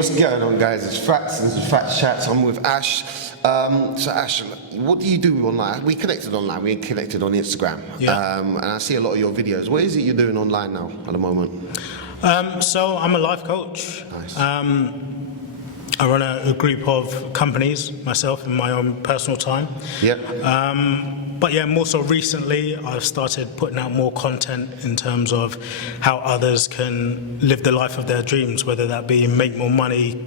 what's going on, guys? It's Fatz. This is Fatz Chatz. I'm with Ash. So Ash, what do you do online? We connected online. We connected on Instagram. Yeah. And I see a lot of your videos. What is it you're doing online now at the moment? So I'm a life coach. Nice. I run a group of companies myself in my own personal time. Yep. But yeah, more so recently, I've started putting out more content in terms of how others can live the life of their dreams, whether that be make more money,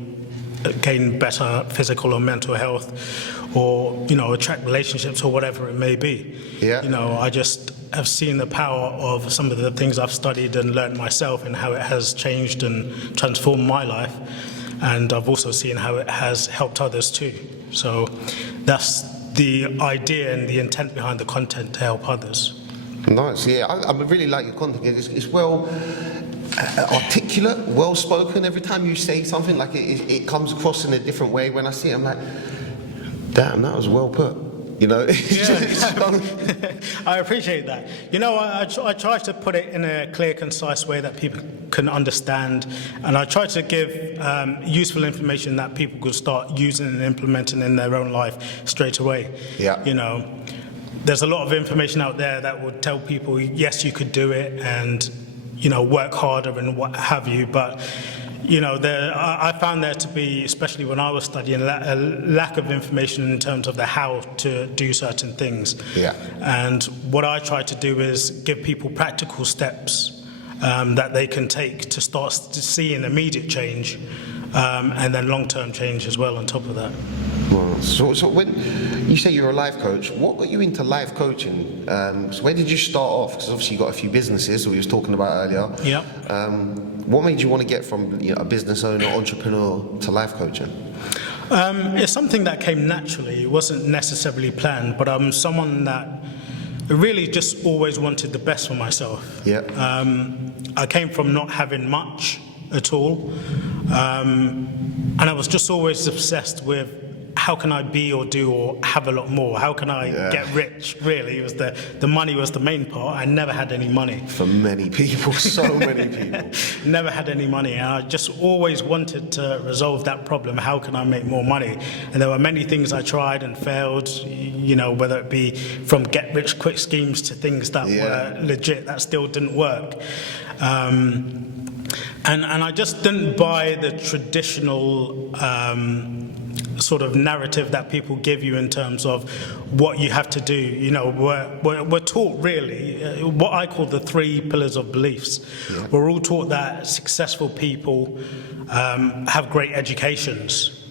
gain better physical or mental health, or, you know, attract relationships or whatever it may be. Yeah. You know, I just have seen the power of some of the things I've studied and learned myself and how it has changed and transformed my life. And I've also seen how it has helped others too. So that's the idea and the intent behind the content, to help others. Nice. Yeah, I really like your content. It's well articulate, well spoken. Every time you say something, like it comes across in a different way. When I see it, I'm like, damn, that was well put. You know, I appreciate that. You know, I try to put it in a clear, concise way that people can understand, and I try to give useful information that people could start using and implementing in their own life straight away. Yeah. You know, there's a lot of information out there that would tell people, yes, you could do it, and, you know, work harder and what have you, but you know, I found there to be, especially when I was studying, a lack of information in terms of the how to do certain things. Yeah. And what I try to do is give people practical steps that they can take to start to see an immediate change, and then long-term change as well on top of that. Well, so when you say you're a life coach, what got you into life coaching? So where did you start off? Because obviously you got a few businesses, we was talking about earlier. Yeah. What made you want to get from, you know, a business owner, entrepreneur to life coaching? It's something that came naturally. It wasn't necessarily planned, but I'm someone that really just always wanted the best for myself. Yeah. I came from not having much at all, and I was just always obsessed with how can I be or do or have a lot more? How can I get rich? Really, it was the money was the main part. I never had any money. For many people, so many people. Never had any money, and I just always wanted to resolve that problem. How can I make more money? And there were many things I tried and failed, you know, whether it be from get-rich-quick schemes to things that were legit, that still didn't work. And I just didn't buy the traditional sort of narrative that people give you in terms of what you have to do. You know, we're taught really what I call the 3 pillars of beliefs. Yeah. We're all taught that successful people have great educations,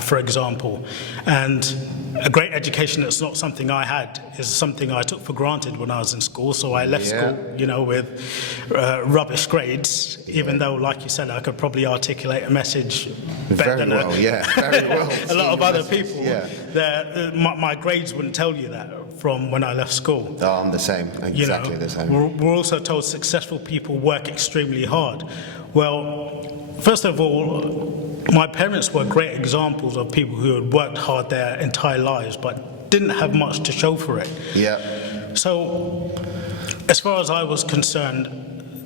for example, and a great education that's not something I had is something I took for granted when I was in school. So I left school, you know, with rubbish grades, even though, like you said, I could probably articulate a message better than very well. a lot of other people. Yeah. My grades wouldn't tell you that from when I left school. Oh, I'm the same, exactly, you know, the same. We're also told successful people work extremely hard. Well, first of all, my parents were great examples of people who had worked hard their entire lives but didn't have much to show for it. Yeah. So, as far as I was concerned,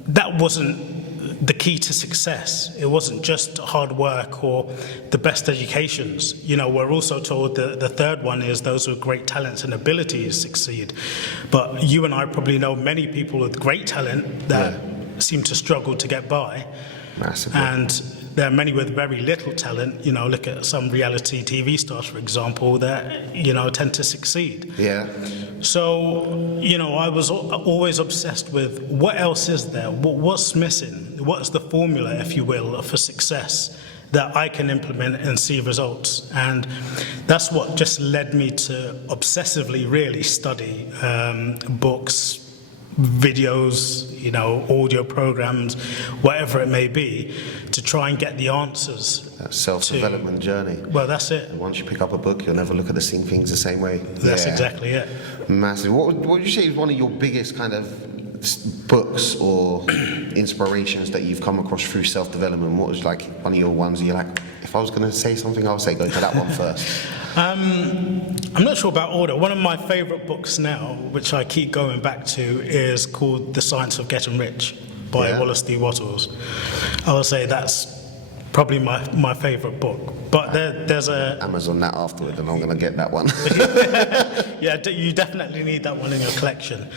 that wasn't the key to success. It wasn't just hard work or the best educations. You know, we're also told that the third one is those with great talents and abilities succeed. But you and I probably know many people with great talent that seem to struggle to get by. Massively. And there are many with very little talent. You know, look at some reality TV stars, for example, that, you know, tend to succeed. Yeah. So, you know, I was always obsessed with what else is there? What's missing? What's the formula, if you will, for success that I can implement and see results? And that's what just led me to obsessively really study books, videos, you know, audio programs, whatever it may be, to try and get the answers. That self-development journey. Well, that's it. And once you pick up a book, you'll never look at the same things the same way. That's exactly it. Massive. What would you say is one of your biggest kind of books or inspirations that you've come across through self-development? What was like one of your ones you're like, if I was going to say something, I would say go to that one first? I'm not sure about order. One of my favourite books now, which I keep going back to, is called The Science of Getting Rich by Wallace D. Wattles. I would say that's probably my favorite book. But there's a Amazon that afterward, and I'm going to get that one. yeah, you definitely need that one in your collection.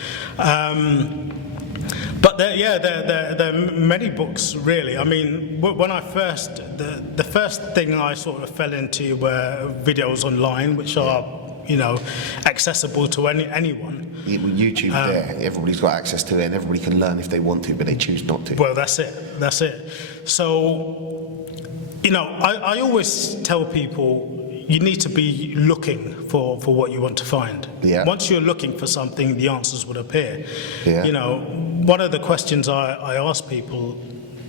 But there are many books, really. I mean, when I first, the first thing I sort of fell into were videos online, which are, accessible to anyone. YouTube, there, everybody's got access to it, and everybody can learn if they want to, but they choose not to. Well, that's it. So, I always tell people, you need to be looking for what you want to find. Yeah. Once you're looking for something, the answers would appear. Yeah. One of the questions I ask people,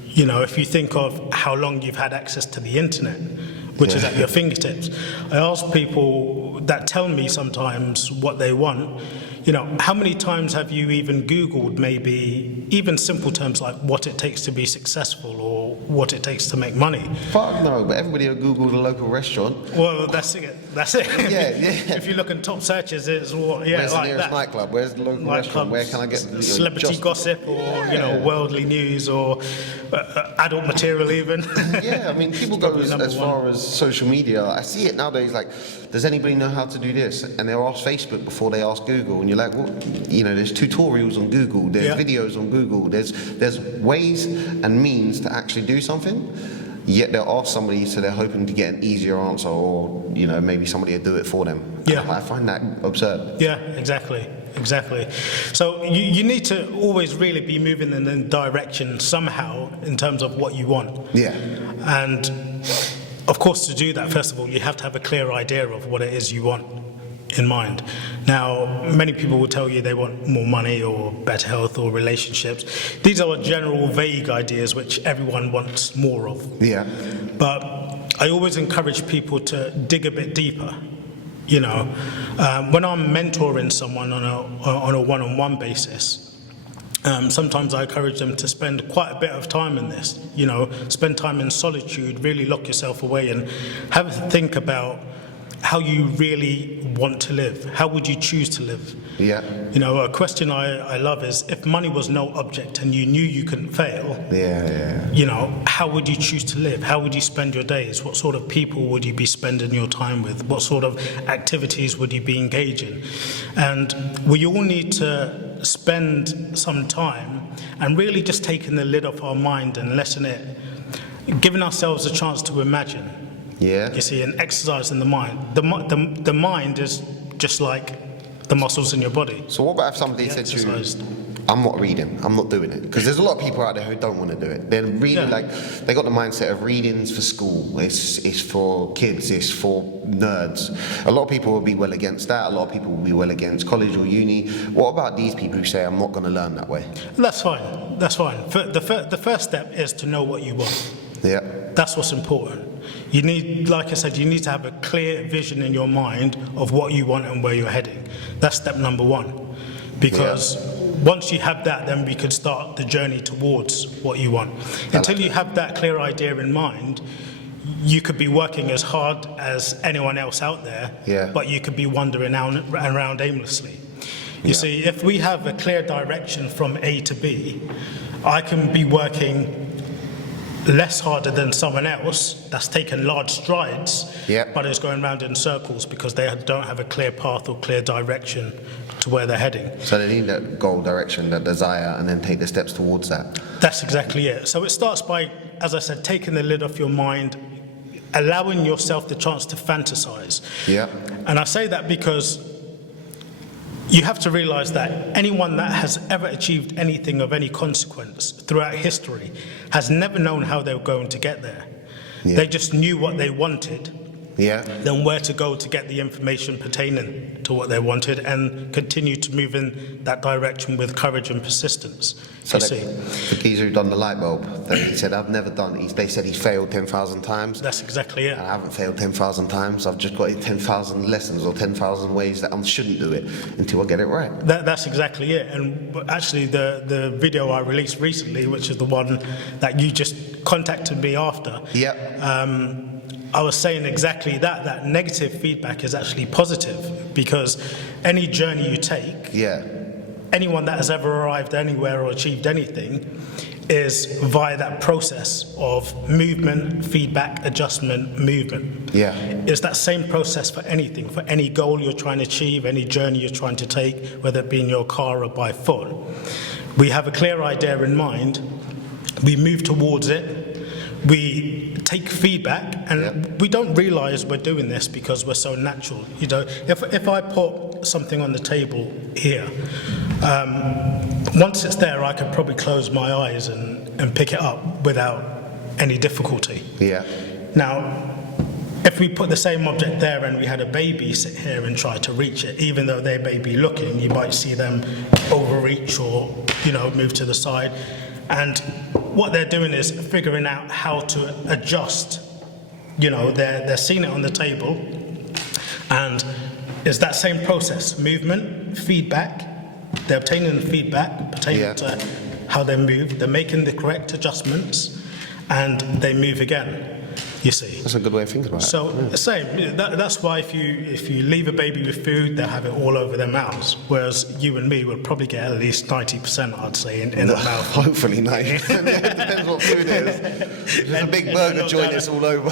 if you think of how long you've had access to the internet, which is at your fingertips, I ask people that tell me sometimes what they want, how many times have you even Googled maybe even simple terms like what it takes to be successful or what it takes to make money? Fuck no, but everybody will Google the local restaurant. Well, that's it. Yeah. If you look in top searches, it's what, Where's the like nearest that. nightclub? Where's the local restaurant? Where can I get celebrity gossip or worldly news or adult material even? Yeah, I mean, people go as far as social media. I see it nowadays. Like, does anybody know how to do this? And they'll ask Facebook before they ask Google. And you're like, well, there's tutorials on Google. There's videos on Google. There's ways and means to actually do something. Yet they'll ask somebody, so they're hoping to get an easier answer, or maybe somebody will do it for them. Yeah, I find that absurd. Yeah, exactly. So you need to always really be moving in the direction somehow in terms of what you want. Yeah. And of course, to do that, first of all, you have to have a clear idea of what it is you want in mind. Now, many people will tell you they want more money or better health or relationships. These are general, vague ideas which everyone wants more of. Yeah. But I always encourage people to dig a bit deeper. When I'm mentoring someone on a one-on-one basis, sometimes I encourage them to spend quite a bit of time in this. Spend time in solitude, really lock yourself away and have a think about how you really want to live. How would you choose to live? Yeah. A question I love is, if money was no object and you knew you couldn't fail, how would you choose to live? How would you spend your days? What sort of people would you be spending your time with? What sort of activities would you be engaging? And we all need to spend some time and really just taking the lid off our mind and letting it, giving ourselves a chance to imagine. Yeah. You see, an exercise in the mind. The mind is just like the muscles in your body. So what about if somebody said to you, I'm not reading, I'm not doing it? Because there's a lot of people out there who don't want to do it. They're really they got the mindset of reading's for school, it's for kids, it's for nerds. A lot of people will be well against that, a lot of people will be well against college or uni. What about these people who say, I'm not going to learn that way? That's fine. The first step is to know what you want. Yeah. That's what's important. You need, like I said, you need to have a clear vision in your mind of what you want and where you're heading. That's step number one. Because once you have that, then we could start the journey towards what you want. Until you have that clear idea in mind, you could be working as hard as anyone else out there, but you could be wandering around aimlessly. You see, if we have a clear direction from A to B, I can be working less harder than someone else that's taken large strides, but is going around in circles because they don't have a clear path or clear direction to where they're heading. So they need that goal, direction, that desire, and then take the steps towards that. That's exactly it. So it starts by, as I said, taking the lid off your mind, allowing yourself the chance to fantasize. Yeah. And I say that because you have to realize that anyone that has ever achieved anything of any consequence throughout history has never known how they were going to get there. They just knew what they wanted, then where to go to get the information pertaining to what they wanted, and continue to move in that direction with courage and persistence. So the geezer who done the light bulb, he said, I've never done it. They said he failed 10,000 times. That's exactly it. And I haven't failed 10,000 times. I've just got 10,000 lessons or 10,000 ways that I shouldn't do it until I get it right. That's exactly it. And actually the video I released recently, which is the one that you just contacted me after, I was saying exactly that negative feedback is actually positive, because any journey you take, anyone that has ever arrived anywhere or achieved anything is via that process of movement, feedback, adjustment, movement. Yeah. It's that same process for anything, for any goal you're trying to achieve, any journey you're trying to take, whether it be in your car or by foot. We have a clear idea in mind, we move towards it, we take feedback, and we don't realize we're doing this because we're so natural. You know, if I put something on the table here, once it's there, I could probably close my eyes and pick it up without any difficulty. Yeah. Now, if we put the same object there and we had a baby sit here and try to reach it, even though they may be looking, you might see them overreach or, you know, move to the side. And what they're doing is figuring out how to adjust. You know, they're seeing it on the table, and it's that same process: movement, feedback. They're obtaining the feedback pertaining to how they move. They're making the correct adjustments, and they move again. You see. That's a good way of thinking about it. So the same. That's why if you leave a baby with food, they'll have it all over their mouths. Whereas you and me would probably get at least 90%, I'd say, in the mouth. Hopefully 90%. It depends what food it is. If it's a big burger joint, it's all over.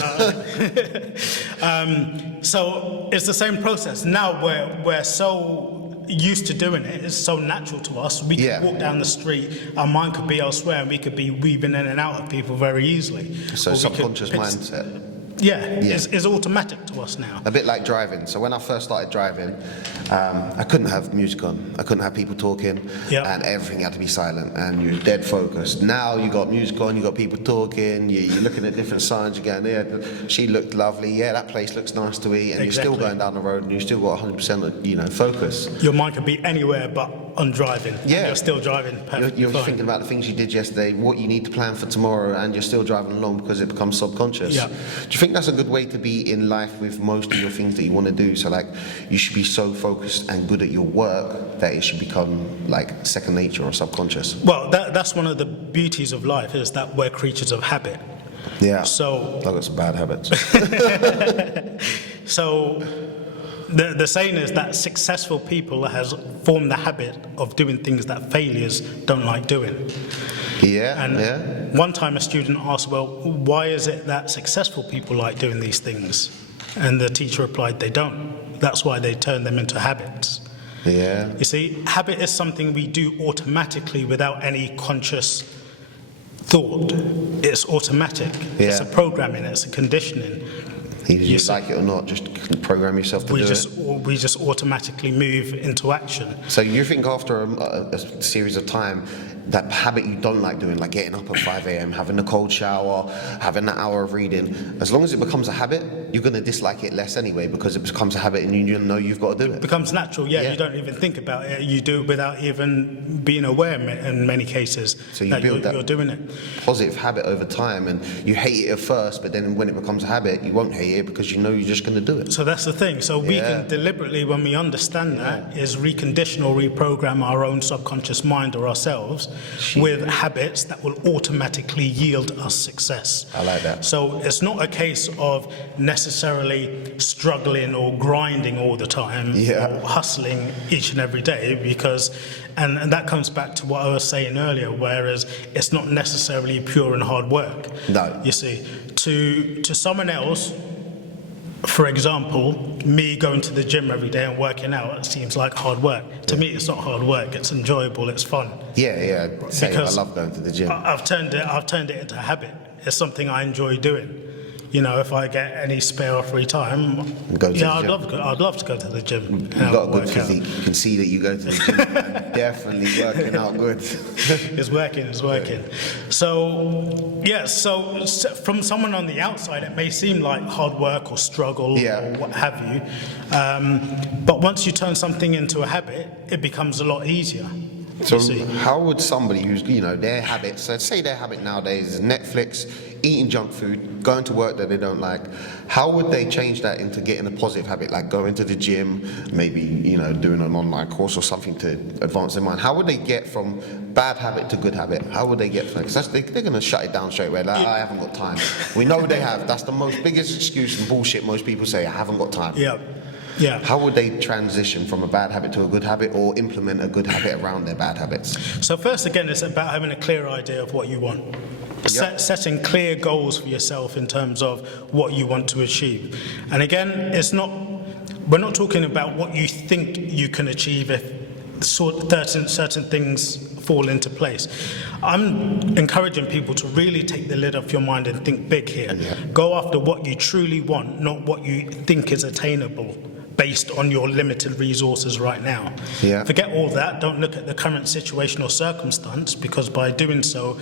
So it's the same process. Now we're so used to doing it, it's so natural to us. We could walk down the street, our mind could be elsewhere, and we could be weaving in and out of people very easily. So subconscious mindset. It's automatic to us now. A bit like driving. So when I first started driving, I couldn't have music on. I couldn't have people talking, and everything had to be silent, and you're dead focused. Now you got music on, you got people talking, you're looking at different signs, you're going, yeah, she looked lovely, yeah, that place looks nice to eat, and you're still going down the road, and you still got 100% focus. Your mind could be anywhere but on driving. Yeah. And you're still driving perfectly You're fine. thinking about the things you did yesterday, what you need to plan for tomorrow, and you're still driving along because it becomes subconscious. Yeah. Do you think that's a good way to be in life with most of your things that you want to do? So like, you should be so focused and good at your work that it should become like second nature or subconscious. Well, that's one of the beauties of life, is that we're creatures of habit. Yeah. So I've got some bad habits. So the saying is that successful people has formed the habit of doing things that failures don't like doing. And one time a student asked, well, why is it that successful people like doing these things? And the teacher replied, they don't. That's why they turn them into habits. Yeah. You see, habit is something we do automatically without any conscious thought. It's automatic. It's a programming, it's a conditioning. You like it or not, just program yourself to do it. We just automatically move into action. So you think after a series of time, that habit you don't like doing, like getting up at 5 a.m, having a cold shower, having an hour of reading, as long as it becomes a habit, you're going to dislike it less anyway, because it becomes a habit and you know you've got to do it. It becomes natural, you don't even think about it. You do it without even being aware in many cases. So you build that you're doing it. Positive habit over time, and you hate it at first, but then when it becomes a habit, you won't hate it because you know you're just going to do it. So that's the thing. So we can deliberately, when we understand that, is recondition or reprogram our own subconscious mind or ourselves with habits that will automatically yield us success. I like that. So it's not a case of necessarily struggling or grinding all the time or hustling each and every day, because and that comes back to what I was saying earlier, whereas it's not necessarily pure and hard work. No. You see, to someone else, for example, me going to the gym every day and working out, it seems like hard work. To me, it's not hard work. It's enjoyable. It's fun. Yeah. Same. Because I love going to the gym. I've turned it into a habit. It's something I enjoy doing. You know, if I get any spare or free time, I'd love to go to the gym. You've got a good physique. You can see that you go to the gym. Definitely working out good. It's working. So from someone on the outside, it may seem like hard work or struggle or what have you. But once you turn something into a habit, it becomes a lot easier. So how would somebody who's, their habits, so say their habit nowadays is Netflix, eating junk food, going to work that they don't like, how would they change that into getting a positive habit, like going to the gym, maybe, doing an online course or something to advance their mind? How would they get from bad habit to good habit? How would they get from it? Because they're going to shut it down straight away, like, I haven't got time. We know they have. That's the biggest excuse and bullshit most people say, I haven't got time. Yeah. Yeah. how would they transition from a bad habit to a good habit, or implement a good habit around their bad habits? So first, again, it's about having a clear idea of what you want. Setting clear goals for yourself in terms of what you want to achieve. And again, we're not talking about what you think you can achieve if certain things fall into place. I'm encouraging people to really take the lid off your mind and think big here. Yeah. Go after what you truly want, not what you think is attainable based on your limited resources right now. Yeah. Forget all that. Don't look at the current situation or circumstance, because by doing so,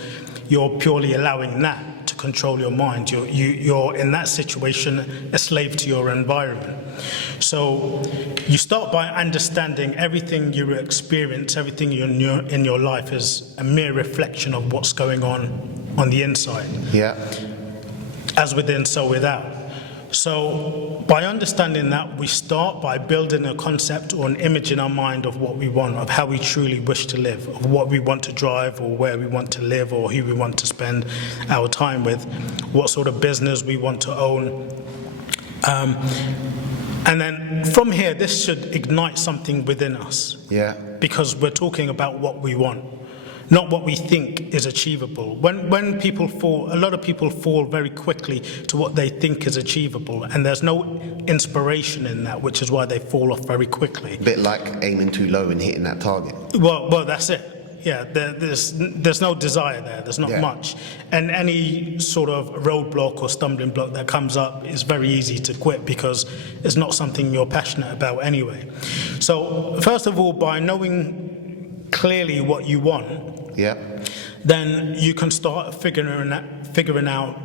you're purely allowing that to control your mind. You're in that situation a slave to your environment. So you start by understanding everything you experience, everything in your life is a mere reflection of what's going on the inside. Yeah. As within, so without. So by understanding that, we start by building a concept or an image in our mind of what we want, of how we truly wish to live, of what we want to drive, or where we want to live, or who we want to spend our time with, what sort of business we want to own. And then from here, this should ignite something within us. Yeah. Because we're talking about what we want, not what we think is achievable. When people fall, a lot of people fall very quickly to what they think is achievable, and there's no inspiration in that, which is why they fall off very quickly. A bit like aiming too low and hitting that target. Well, that's it. Yeah, there's no desire there. There's not much, and any sort of roadblock or stumbling block that comes up is very easy to quit, because it's not something you're passionate about anyway. So first of all, by knowing clearly what you want, then you can start figuring out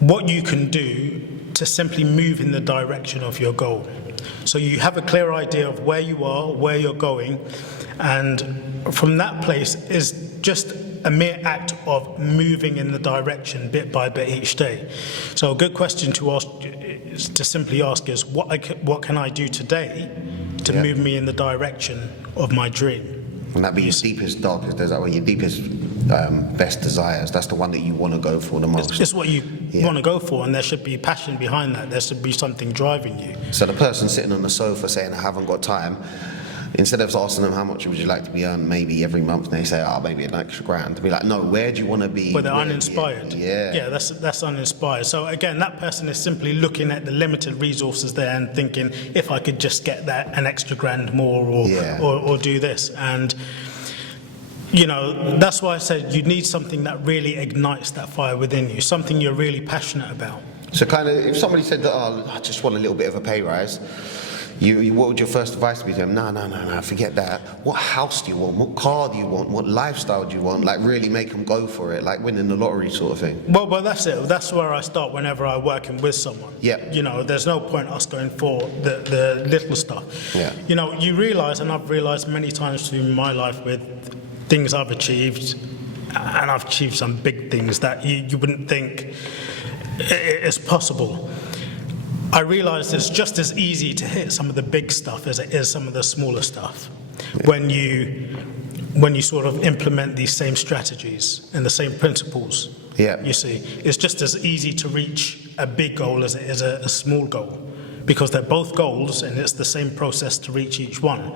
what you can do to simply move in the direction of your goal. So you have a clear idea of where you are, where you're going, and from that place is just a mere act of moving in the direction bit by bit each day. So a good question to ask, to simply ask, is what can I do today to move me in the direction of my dream? And that be your deepest, darkest desire, your deepest, best desires. That's the one that you want to go for the most. It's what you want to go for, and there should be passion behind that. There should be something driving you. So the person sitting on the sofa saying, I haven't got time, instead of asking them how much would you like to be earned maybe every month, and they say, maybe an extra grand, to be like, no, where do you want to be? But they're uninspired. Yeah, that's uninspired. So again, that person is simply looking at the limited resources there and thinking, if I could just get that an extra grand more, or do this. And that's why I said you need something that really ignites that fire within you, something you're really passionate about. So kind of, if somebody said that, I just want a little bit of a pay rise, what would your first advice be to them? No, forget that. What house do you want? What car do you want? What lifestyle do you want? Like, really make them go for it, like winning the lottery sort of thing. Well, that's it. That's where I start whenever I'm working with someone. Yeah. There's no point us going for the little stuff. Yeah. You realise, and I've realised many times through my life with things I've achieved, and I've achieved some big things that you wouldn't think is possible. I realised it's just as easy to hit some of the big stuff as it is some of the smaller stuff. When you sort of implement these same strategies and the same principles. You see, it's just as easy to reach a big goal as it is a small goal, because they're both goals and it's the same process to reach each one.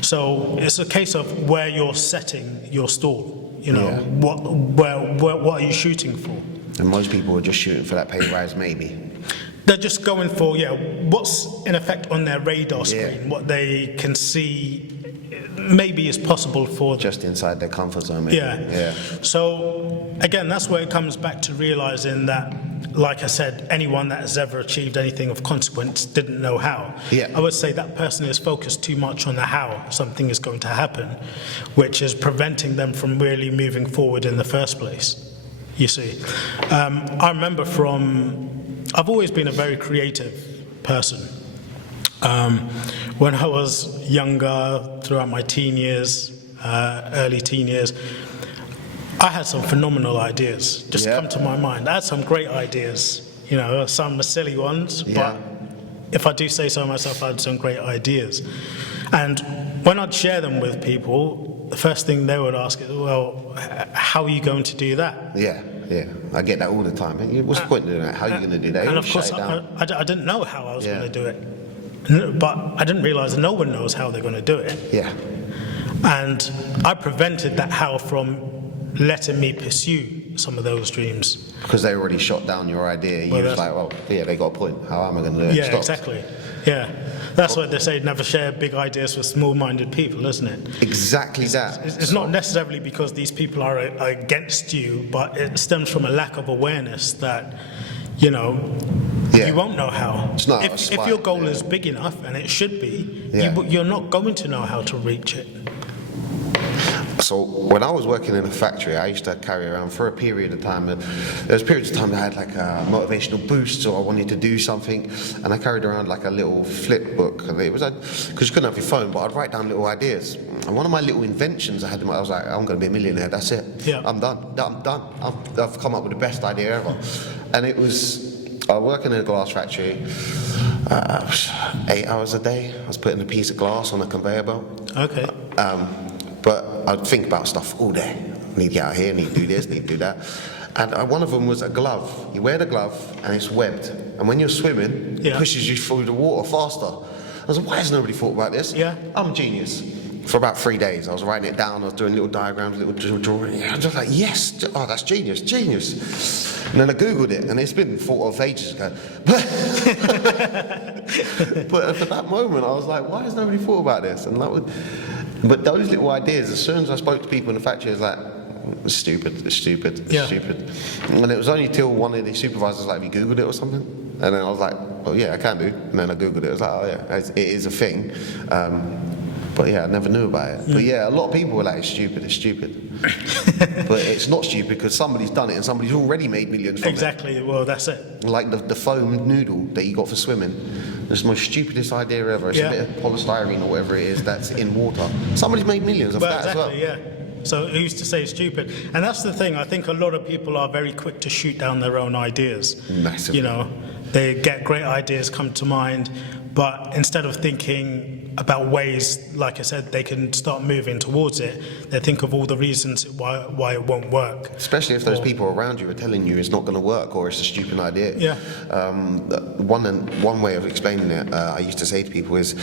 So it's a case of where you're setting your stall. What are you shooting for? And most people are just shooting for that pay rise, maybe. They're just going for, what's in effect on their radar screen, what they can see maybe is possible for them. Just inside their comfort zone, maybe. So, again, that's where it comes back to realising that, like I said, anyone that has ever achieved anything of consequence didn't know how. I would say that person is focused too much on the how something is going to happen, which is preventing them from really moving forward in the first place, you see. I remember I've always been a very creative person. When I was younger, throughout my teen years, early teen years, I had some phenomenal ideas just come to my mind. I had some great ideas, some silly ones, but if I do say so myself, I had some great ideas. And when I'd share them with people, the first thing they would ask is, well, how are you going to do that? Yeah, I get that all the time. What's the point of doing that? How are you going to do that? And of course, I didn't know how I was going to do it. But I didn't realize no one knows how they're going to do it. Yeah. And I prevented that how from letting me pursue some of those dreams. Because they already shot down your idea. You was like, well, yeah, they got a point. How am I going to do it? Yeah, Stop. exactly. Yeah. That's what they say, never share big ideas with small-minded people, isn't it? Exactly that. It's not necessarily because these people are against you, but it stems from a lack of awareness that, you won't know how. It's not if your goal is big enough, and it should be, you're not going to know how to reach it. So when I was working in a factory, I used to carry around for a period of time, and there was periods of time that I had like a motivational boost, or I wanted to do something, and I carried around like a little flip book, and it was because you couldn't have your phone, but I'd write down little ideas. And one of my little inventions I had, I was like, I'm going to be a millionaire. That's it. Yeah. I'm done. I've come up with the best idea ever, and it was. I was working in a glass factory, 8 hours a day. I was putting a piece of glass on a conveyor belt. Okay. But I'd think about stuff all day. Need to get out here, need to do this, need to do that. And one of them was a glove. You wear the glove and it's webbed. And when you're swimming, it pushes you through the water faster. I was like, why has nobody thought about this? Yeah. I'm a genius. For about 3 days, I was writing it down, I was doing little diagrams, little drawing. I was just like, yes, oh, that's genius. And then I Googled it, and it's been thought of ages ago. But for that moment, I was like, why has nobody thought about this? And but those little ideas, as soon as I spoke to people in the factory, it was like, it's stupid. And it was only till one of the supervisors was like, have you Googled it or something? And then I was like, well, yeah, I can do. And then I Googled it. I was like, oh, yeah, it is a thing. But yeah, I never knew about it. But yeah, a lot of people were like, it's stupid. But it's not stupid because somebody's done it and somebody's already made millions from it. Exactly, well, that's it. Like the foam noodle that you got for swimming. It's the most stupidest idea ever. It's a bit of polystyrene or whatever it is that's in water. Somebody's made millions of that as well. Yeah. So who's to say it's stupid? And that's the thing, I think a lot of people are very quick to shoot down their own ideas. Massively. They get great ideas come to mind, but instead of thinking about ways, like I said, they can start moving towards it, they think of all the reasons why it won't work. Especially if those people around you are telling you it's not going to work or it's a stupid idea. Yeah. One way of explaining it, I used to say to people is,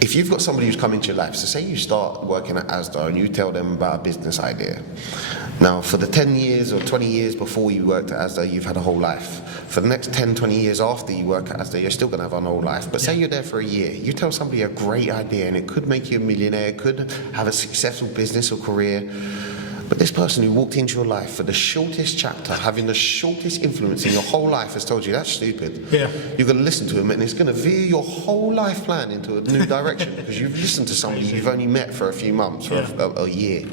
if you've got somebody who's come into your life, so say you start working at Asda and you tell them about a business idea. Now, for the 10 years or 20 years before you worked at Asda, you've had a whole life. For the next 10, 20 years after you work at Asda, you're still going to have an whole life. But say you're there for a year, you tell somebody a great idea and it could make you a millionaire, it could have a successful business or career. But this person who walked into your life for the shortest chapter, having the shortest influence in your whole life, has told you that's stupid. Yeah. You're going to listen to him and it's going to veer your whole life plan into a new direction because you've listened to somebody you've only met for a few months or a year.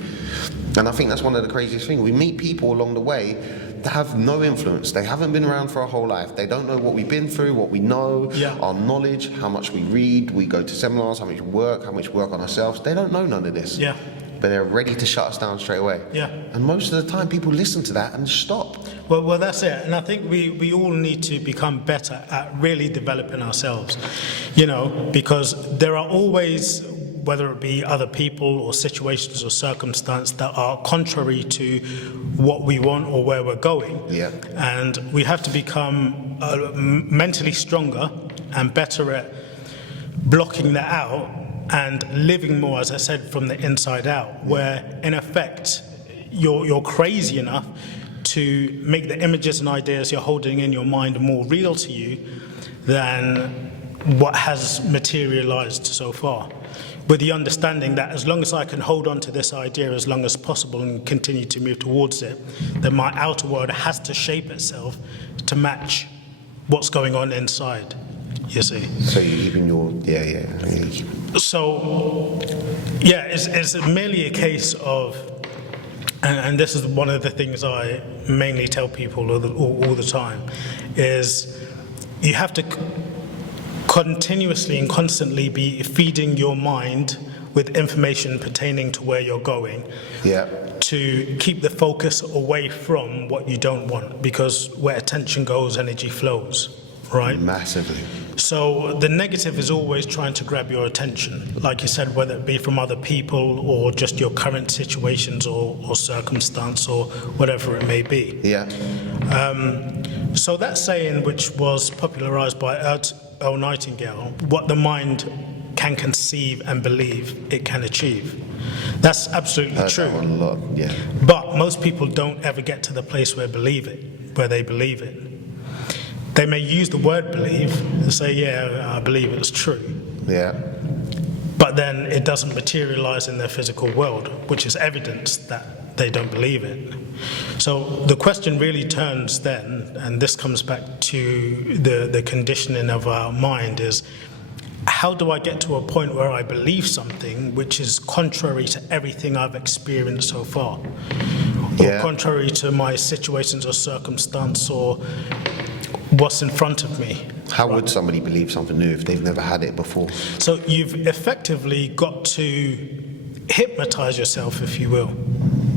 And I think that's one of the craziest things. We meet people along the way that have no influence. They haven't been around for our whole life. They don't know what we've been through, what we know, our knowledge, how much we read, we go to seminars, how much we work on ourselves. They don't know none of this. Yeah. But they're ready to shut us down straight away. Yeah. And most of the time people listen to that and stop. Well, that's it. And I think we all need to become better at really developing ourselves, because there are always, whether it be other people or situations or circumstances that are contrary to what we want or where we're going. Yeah. And we have to become mentally stronger and better at blocking that out and living more, as I said, from the inside out, where in effect you're crazy enough to make the images and ideas you're holding in your mind more real to you than what has materialized so far, with the understanding that as long as I can hold on to this idea as long as possible and continue to move towards it, then my outer world has to shape itself to match what's going on inside, you see. So even your, So, it's merely a case of, and this is one of the things I mainly tell people all the time, is you have to continuously and constantly be feeding your mind with information pertaining to where you're going, to keep the focus away from what you don't want, because where attention goes, energy flows, right? Massively. So the negative is always trying to grab your attention, like you said, whether it be from other people or just your current situations or circumstance or whatever it may be. Yeah. So that saying, which was popularized by Earl Nightingale, what the mind can conceive and believe, it can achieve. That's absolutely Heard true. that one a lot, yeah. But most people don't ever get to the place where they believe it. They may use the word believe and say, yeah, I believe it's true. Yeah. But then it doesn't materialize in their physical world, which is evidence that they don't believe it. So the question really turns then, and this comes back to the conditioning of our mind, is how do I get to a point where I believe something which is contrary to everything I've experienced so far? Or contrary to my situations or circumstance or what's in front of me? How would somebody believe something new if they've never had it before? So you've effectively got to hypnotize yourself, if you will,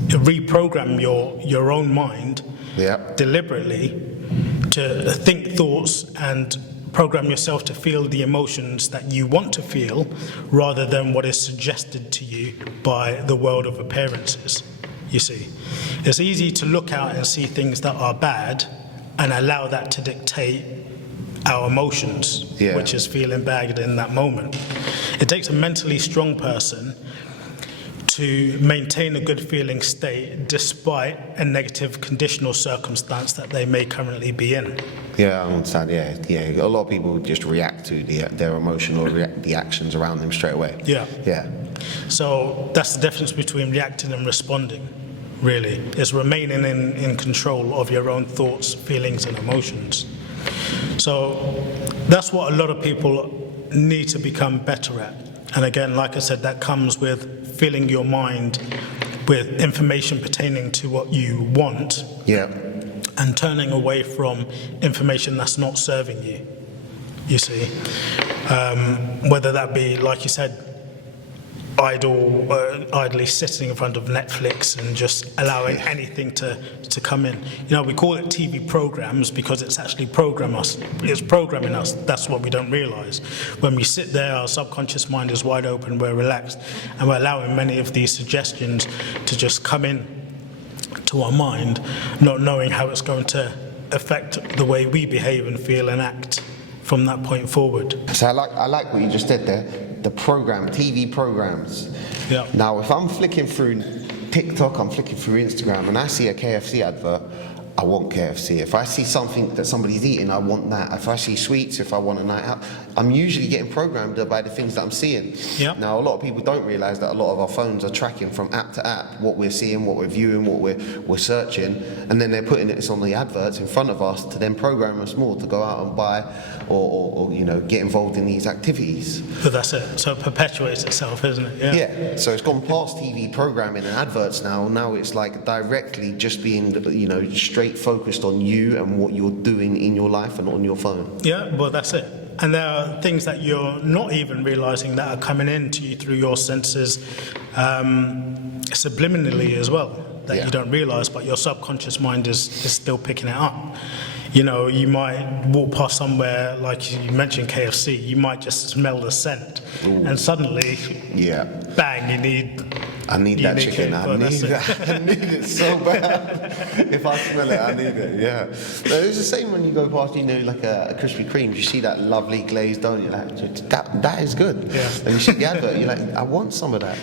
reprogram your own mind deliberately to think thoughts and program yourself to feel the emotions that you want to feel rather than what is suggested to you by the world of appearances, you see. It's easy to look out and see things that are bad and allow that to dictate our emotions, which is feeling bad in that moment. It takes a mentally strong person to maintain a good feeling state despite a negative conditional circumstance that they may currently be in. Yeah, I understand. Yeah. A lot of people just react to their emotion or the actions around them straight away. Yeah. So that's the difference between reacting and responding, really. It's remaining in control of your own thoughts, feelings, and emotions. So that's what a lot of people need to become better at. And again, like I said, that comes with filling your mind with information pertaining to what you want. And turning away from information that's not serving you, you see. Whether that be, like you said, idly sitting in front of Netflix and just allowing anything to come in. You know, we call it TV programs because it's actually programming us. That's what we don't realize. When we sit there, our subconscious mind is wide open, we're relaxed, and we're allowing many of these suggestions to just come in to our mind, not knowing how it's going to affect the way we behave and feel and act from that point forward. So I like what you just said there, the TV programs. Yeah. Now, if I'm flicking through TikTok, I'm flicking through Instagram, and I see a KFC advert, I want KFC. If I see something that somebody's eating, I want that. If I see sweets, if I want a night out, I'm usually getting programmed by the things that I'm seeing. Yeah. Now, a lot of people don't realize that a lot of our phones are tracking from app to app what we're seeing, what we're viewing, what we're searching, and then they're putting it on the adverts in front of us to then program us more to go out and buy or get involved in these activities. But that's it. So it perpetuates itself, isn't it? Yeah. So it's gone past TV programming and adverts now. Now it's like directly just being, straight focused on you and what you're doing in your life and on your phone. Yeah, well, that's it. And there are things that you're not even realizing that are coming into you through your senses subliminally as well, that you don't realize, but your subconscious mind is still picking it up. You know, you might walk past somewhere, like you mentioned KFC, you might just smell the scent, and suddenly, bang, I need that chicken. I need it so bad. If I smell it, I need it. Yeah. But it's the same when you go past, like a Krispy Kreme. You see that lovely glazed donut. You're like, that is good. Yeah. And you see the advert. You're like, I want some of that.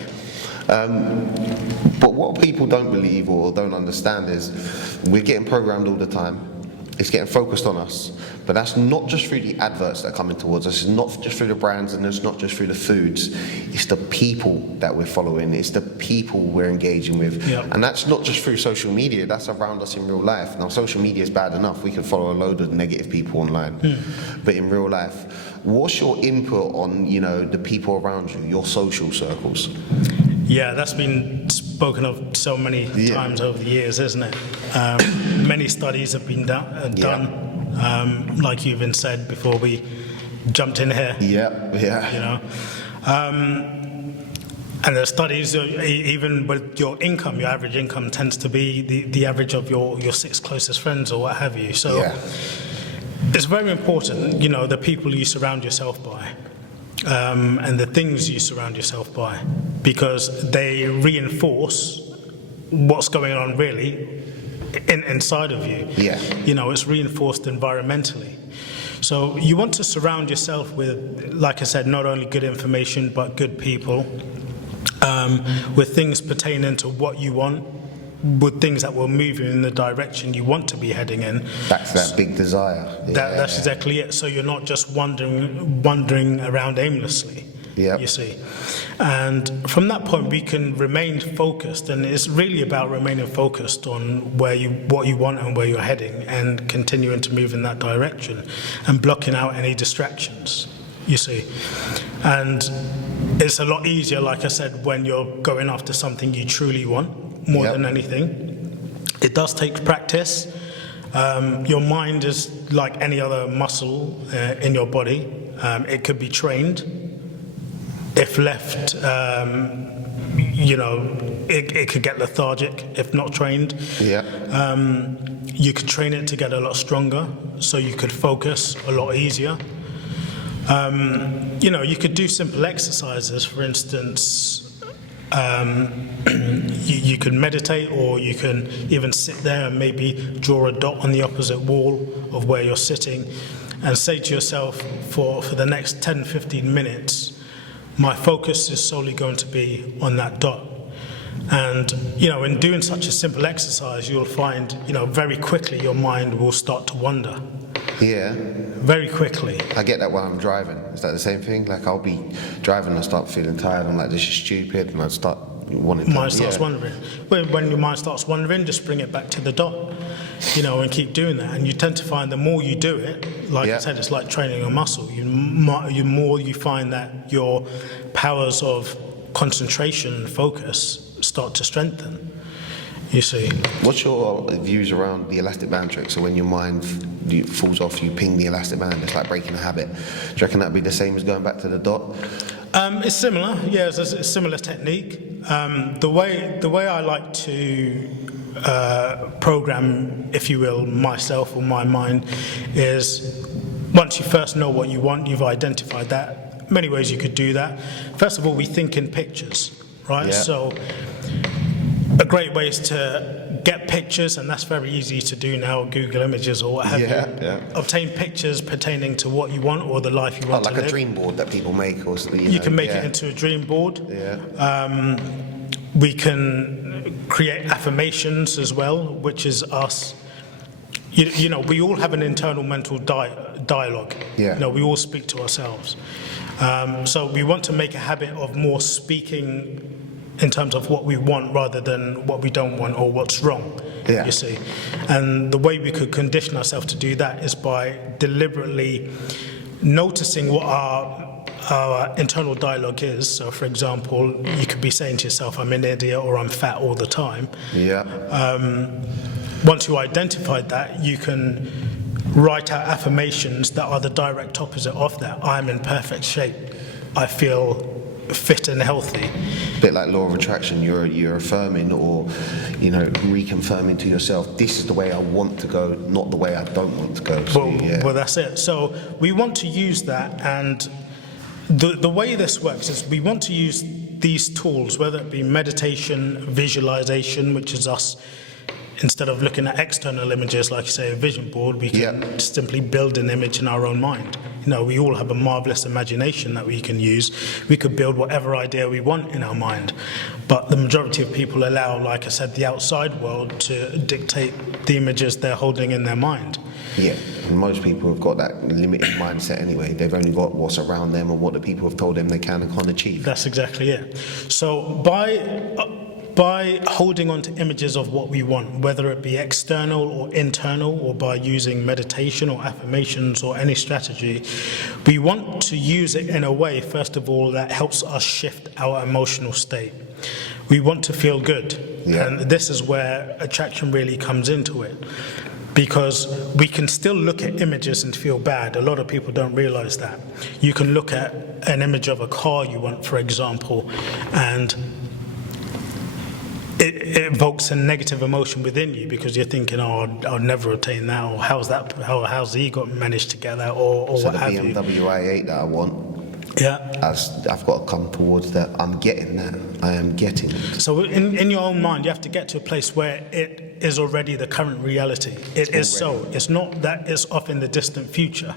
But what people don't believe or don't understand is we're getting programmed all the time. It's getting focused on us. But that's not just through the adverts that are coming towards us. It's not just through the brands, and it's not just through the foods. It's the people that we're following. It's the people we're engaging with. Yep. And that's not just through social media. That's around us in real life. Now, social media is bad enough. We can follow a load of negative people online. But in real life, what's your input on, the people around you, your social circles? Yeah, that's been spoken of so many times over the years, isn't it? Many studies have been done. Like you even said before we jumped in here. And the studies, even with your income, your average income tends to be the average of your 6 closest friends or what have you. So it's very important, the people you surround yourself by. And the things you surround yourself by, because they reinforce what's going on really inside of you. It's reinforced environmentally. So you want to surround yourself with, like I said, not only good information, but good people, with things pertaining to what you want, with things that will move you in the direction you want to be heading in. That's that big desire. That's exactly it. So you're not just wandering around aimlessly. Yep. You see. And from that point, we can remain focused, and it's really about remaining focused on what you want and where you're heading, and continuing to move in that direction, and blocking out any distractions, you see. And it's a lot easier, like I said, when you're going after something you truly want, more than anything. It does take practice. Your mind is like any other muscle in your body. It could be trained. If left, it could get lethargic if not trained. You could train it to get a lot stronger, so you could focus a lot easier. You could do simple exercises. For instance, you can meditate, or you can even sit there and maybe draw a dot on the opposite wall of where you're sitting, and say to yourself, for the next 10-15 minutes, my focus is solely going to be on that dot. And, in doing such a simple exercise, you'll find, very quickly your mind will start to wander. Yeah. Very quickly. I get that when I'm driving. Is that the same thing? Like, I'll be driving and start feeling tired. I'm like, this is stupid. And I start wanting to... Mind starts wandering. When your mind starts wandering, just bring it back to the dot, and keep doing that. And you tend to find the more you do it, like I said, it's like training a muscle. The more you find that your powers of concentration and focus start to strengthen, you see. What's your views around the elastic band trick? So when your mind falls off, you ping the elastic band. It's like breaking a habit. Do you reckon that'd be the same as going back to the dot? It's similar. Yeah, it's a similar technique. The way I like to program, if you will, myself or my mind, is once you first know what you want, you've identified that. Many ways you could do that. First of all, we think in pictures, right? Yeah. So a great way is to get pictures, and that's very easy to do now, Google Images or what have you. Obtain pictures pertaining to what you want or the life you want to live. Like a dream board that people make, or you can make it into a dream board. We can create affirmations as well, which is us. We all have an internal mental dialogue. We all speak to ourselves. So we want to make a habit of more speaking in terms of what we want rather than what we don't want or what's wrong, you see. And the way we could condition ourselves to do that is by deliberately noticing what our internal dialogue is. So, for example, you could be saying to yourself, I'm an idiot, or I'm fat all the time. Once you identified that, you can write out affirmations that are the direct opposite of that. I'm in perfect shape. I feel fit and healthy. A bit like law of attraction, you're affirming or reconfirming to yourself, this is the way I want to go, not the way I don't want to go. So, well, that's it. So we want to use that, and the way this works is we want to use these tools, whether it be meditation, visualization, which is us, instead of looking at external images, like you say, a vision board, we can simply build an image in our own mind. We all have a marvelous imagination that we can use. We could build whatever idea we want in our mind. But the majority of people allow, like I said, the outside world to dictate the images they're holding in their mind. Yeah, and most people have got that limited mindset anyway. They've only got what's around them and what the people have told them they can and can't achieve. That's exactly it. So by holding on to images of what we want, whether it be external or internal, or by using meditation or affirmations or any strategy, we want to use it in a way, first of all, that helps us shift our emotional state. We want to feel good. And this is where attraction really comes into it. Because we can still look at images and feel bad. A lot of people don't realize that. You can look at an image of a car you want, for example, and it evokes a negative emotion within you because you're thinking, I'll never attain that, or how's he managed to get that, or what have you. So the BMW i8 that I want, I've got to come towards that. I'm getting that. I am getting it. So in your own mind, you have to get to a place where it is already the current reality. It is so. It's not that it's off in the distant future.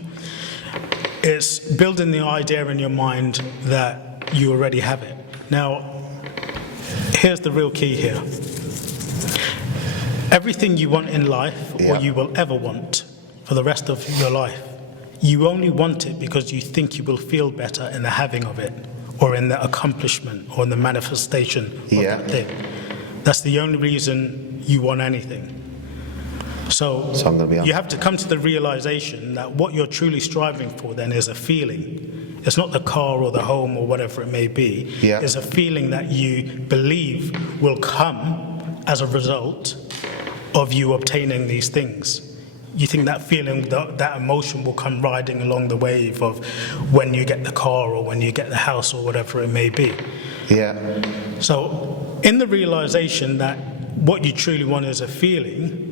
It's building the idea in your mind that you already have it. Now, here's the real key here. Everything you want in life, or you will ever want for the rest of your life, you only want it because you think you will feel better in the having of it, or in the accomplishment, or in the manifestation of that thing. That's the only reason you want anything. So you have to come to the realization that what you're truly striving for then is a feeling. It's not the car or the home or whatever it may be. It's a feeling that you believe will come as a result of you obtaining these things. You think that feeling, that emotion will come riding along the wave of when you get the car or when you get the house or whatever it may be. So in the realization that what you truly want is a feeling,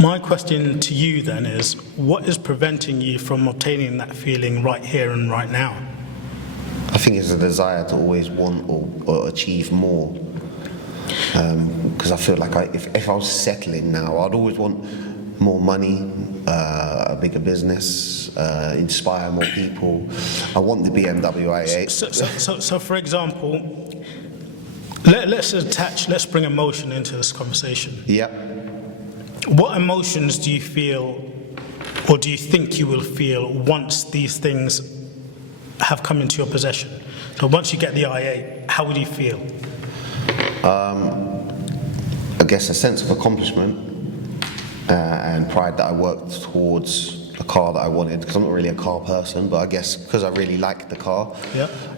my question to you then is, what is preventing you from obtaining that feeling right here and right now? I think it's a desire to always want or achieve more. Because I feel like if I was settling now, I'd always want more money, a bigger business, inspire more people. I want the BMW i8. So for example, let's bring emotion into this conversation. What emotions do you feel, or do you think you will feel once these things have come into your possession? So once you get the i8, how would you feel? I guess a sense of accomplishment and pride that I worked towards a car that I wanted, because I'm not really a car person, but I guess because I really liked the car,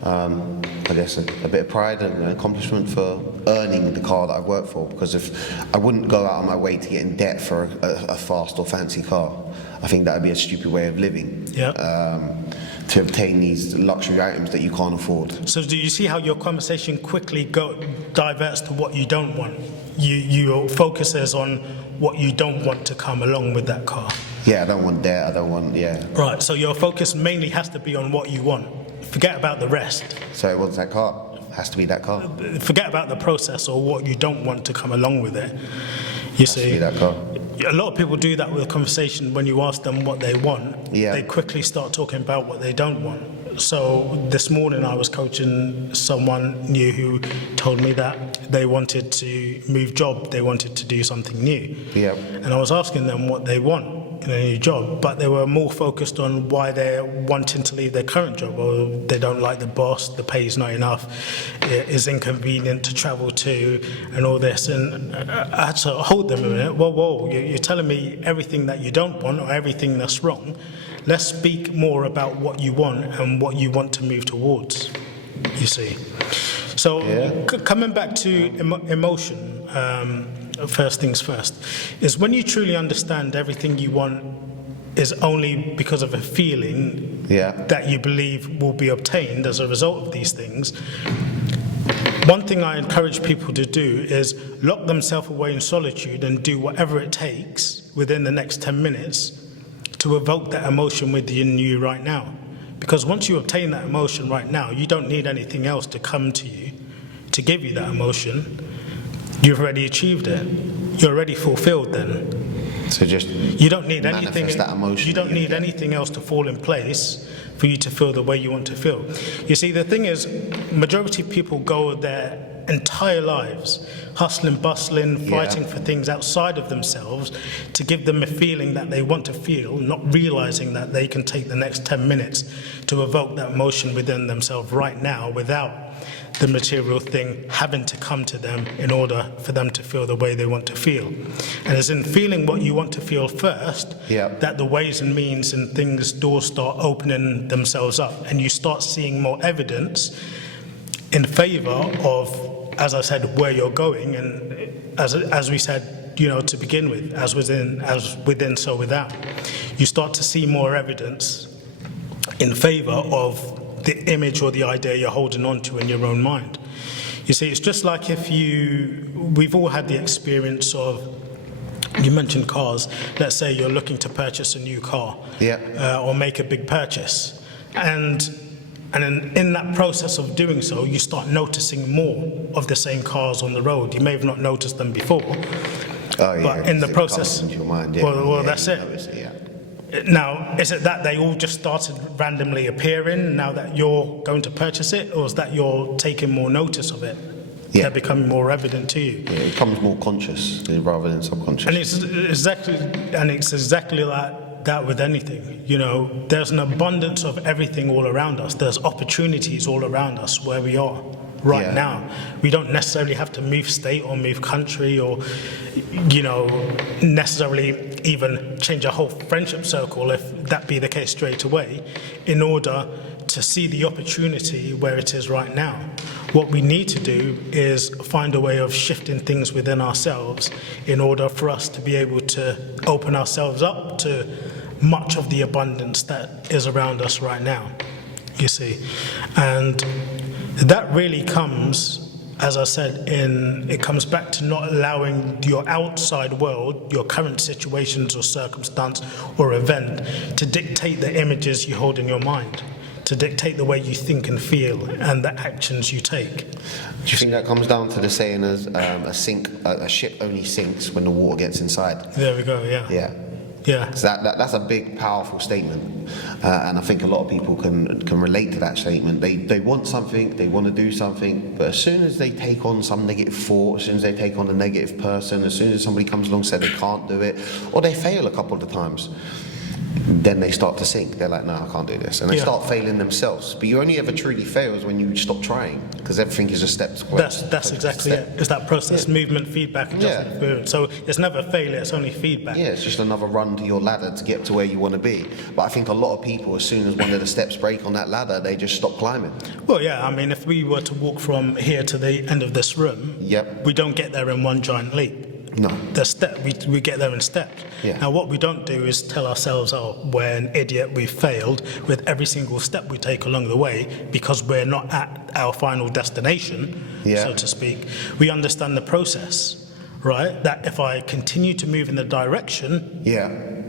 I guess a bit of pride and an accomplishment for earning the car that I worked for, because if I wouldn't go out of my way to get in debt for a fast or fancy car, I think that would be a stupid way of living. To obtain these luxury items that you can't afford. So do you see how your conversation quickly diverts to what you don't want? Your focus is on what you don't want to come along with that car. I don't want debt, I don't want, Right, so your focus mainly has to be on what you want. Forget about the rest. So it wants that car, it has to be that car. Forget about the process or what you don't want to come along with it. You see, to be that car. A lot of people do that with a conversation. When you ask them what they want, they quickly start talking about what they don't want. So this morning I was coaching someone new who told me that they wanted to move job, they wanted to do something new. And I was asking them what they want in a new job, but they were more focused on why they're wanting to leave their current job, or they don't like the boss, the pay's not enough, it is inconvenient to travel to, and all this. And I had to hold them a minute. Whoa, you're telling me everything that you don't want or everything that's wrong. Let's speak more about what you want and what you want to move towards, you see. So coming back to emotion, first things first, is when you truly understand everything you want is only because of a feeling that you believe will be obtained as a result of these things. One thing I encourage people to do is lock themselves away in solitude and do whatever it takes within the next 10 minutes to evoke that emotion within you right now. Because once you obtain that emotion right now, you don't need anything else to come to you to give you that emotion. You've already achieved it. You're already fulfilled then. So just you don't need anything. That emotion. You don't need anything else to fall in place for you to feel the way you want to feel. You see, the thing is, majority of people go their entire lives hustling, bustling, fighting for things outside of themselves to give them a feeling that they want to feel, not realizing that they can take the next 10 minutes to evoke that emotion within themselves right now without the material thing having to come to them in order for them to feel the way they want to feel. And it's in feeling what you want to feel first that the ways and means and things, doors start opening themselves up, and you start seeing more evidence in favor of, as I said, where you're going, and as we said, to begin with, as within, so without. You start to see more evidence in favor of the image or the idea you're holding on to in your own mind. You see, it's just like we've all had the experience of, you mentioned cars, let's say you're looking to purchase a new car or make a big purchase. And And in that process of doing so, you start noticing more of the same cars on the road. You may have not noticed them before, but in the process, into your mind, that's it. Now, is it that they all just started randomly appearing now that you're going to purchase it, or is that you're taking more notice of it? Yeah. They're becoming more evident to you. Yeah, it becomes more conscious rather than subconscious. And it's exactly like that with anything. You know, there's an abundance of everything all around us. There's opportunities all around us where we are right now. We don't necessarily have to move state or move country or, you know, necessarily even change a whole friendship circle, if that be the case straight away, in order to see the opportunity where it is right now. What we need to do is find a way of shifting things within ourselves in order for us to be able to open ourselves up to much of the abundance that is around us right now, you see. And that really comes, as I said, it comes back to not allowing your outside world, your current situations or circumstance or event, to dictate the images you hold in your mind, to dictate the way you think and feel and the actions you take. Do you think that comes down to the saying as a ship only sinks when the water gets inside? There we go, yeah. Yeah. Yeah. So that's a big, powerful statement, and I think a lot of people can relate to that statement. They want something, they want to do something, but as soon as they take on some negative thought, as soon as they take on a negative person, as soon as somebody comes along and says they can't do it, or they fail a couple of times, then they start to sink. They're like, no, I can't do this. And they start failing themselves. But you only ever truly fail is when you stop trying, because everything is a step. That's exactly it. It's that process, movement, feedback, adjustment, movement. So it's never failure, it's only feedback. Yeah, it's just another run to your ladder to get to where you want to be. But I think a lot of people, as soon as one of the steps break on that ladder, they just stop climbing. Well, yeah, I mean, if we were to walk from here to the end of this room, we don't get there in one giant leap. No. We get there in steps. Yeah. Now, what we don't do is tell ourselves, oh, we're an idiot, we failed with every single step we take along the way because we're not at our final destination, so to speak. We understand the process, right? That if I continue to move in the direction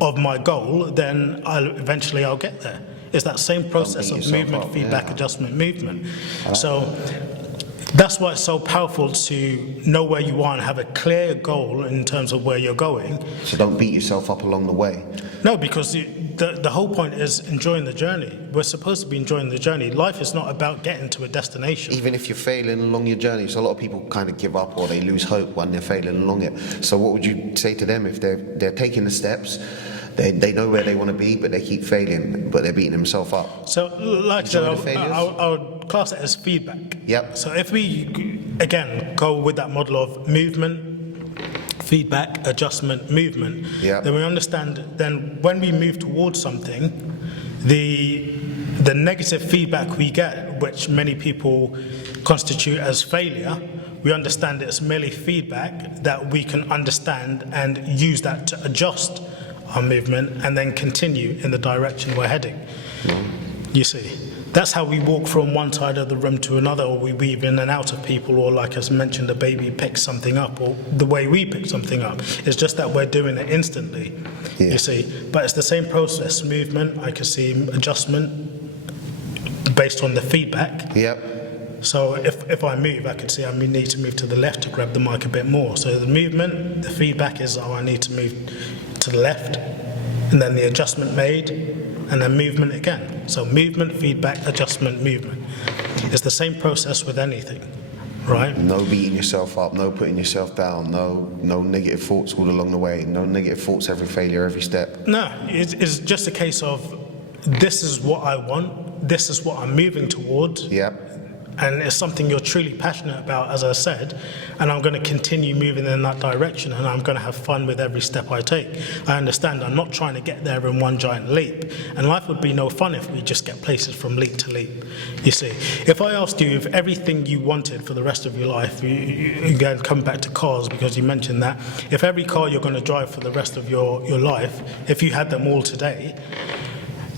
of my goal, then eventually I'll get there. It's that same process of movement, feedback, adjustment, movement. So that's why it's so powerful to know where you are and have a clear goal in terms of where you're going. So don't beat yourself up along the way. No, because the whole point is enjoying the journey. We're supposed to be enjoying the journey. Life is not about getting to a destination. Even if you're failing along your journey, so a lot of people kind of give up or they lose hope when they're failing along it. So what would you say to them if they're taking the steps? They know where they want to be, but they keep failing, but they're beating themselves up. So, like I said, I would class it as feedback. Yep. So if we, again, go with that model of movement, feedback, adjustment, movement, then we understand then when we move towards something, the negative feedback we get, which many people constitute as failure, we understand it's merely feedback that we can understand and use that to adjust our movement and then continue in the direction we're heading. You see, that's how we walk from one side of the room to another, or we weave in and out of people, or like as mentioned, a baby picks something up, or the way we pick something up. It's just that we're doing it instantly, you see. But it's the same process, movement, I can see adjustment based on the feedback. So if I move, I could see I need to move to the left to grab the mic a bit more. So the movement, the feedback is, I need to move to the left, and then the adjustment made, and then movement again. So movement, feedback, adjustment, movement. It's the same process with anything, right? No beating yourself up, no putting yourself down, no negative thoughts all along the way, no negative thoughts every failure, every step. No, it's just a case of this is what I want, this is what I'm moving towards. And it's something you're truly passionate about, as I said, and I'm going to continue moving in that direction, and I'm going to have fun with every step I take. I understand I'm not trying to get there in one giant leap, and life would be no fun if we just get places from leap to leap. You see, if I asked you if everything you wanted for the rest of your life, you again come back to cars because you mentioned that, if every car you're going to drive for the rest of your life, if you had them all today,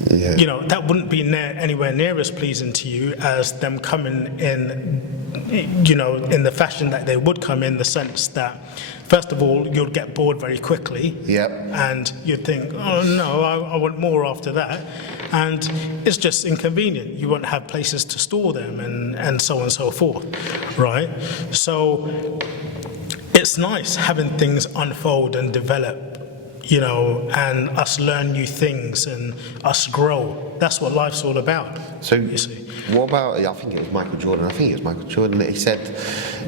you know, that wouldn't be anywhere near as pleasing to you as them coming in in the fashion that they would come, in the sense that, first of all, you'll get bored very quickly. Yep. And you'd think, oh no, I want more after that. And it's just inconvenient. You won't have places to store them, and so on and so forth, right? So it's nice having things unfold and develop, and us learn new things and us grow. That's what life's all about. So, you see. What about, I think it was Michael Jordan. He said,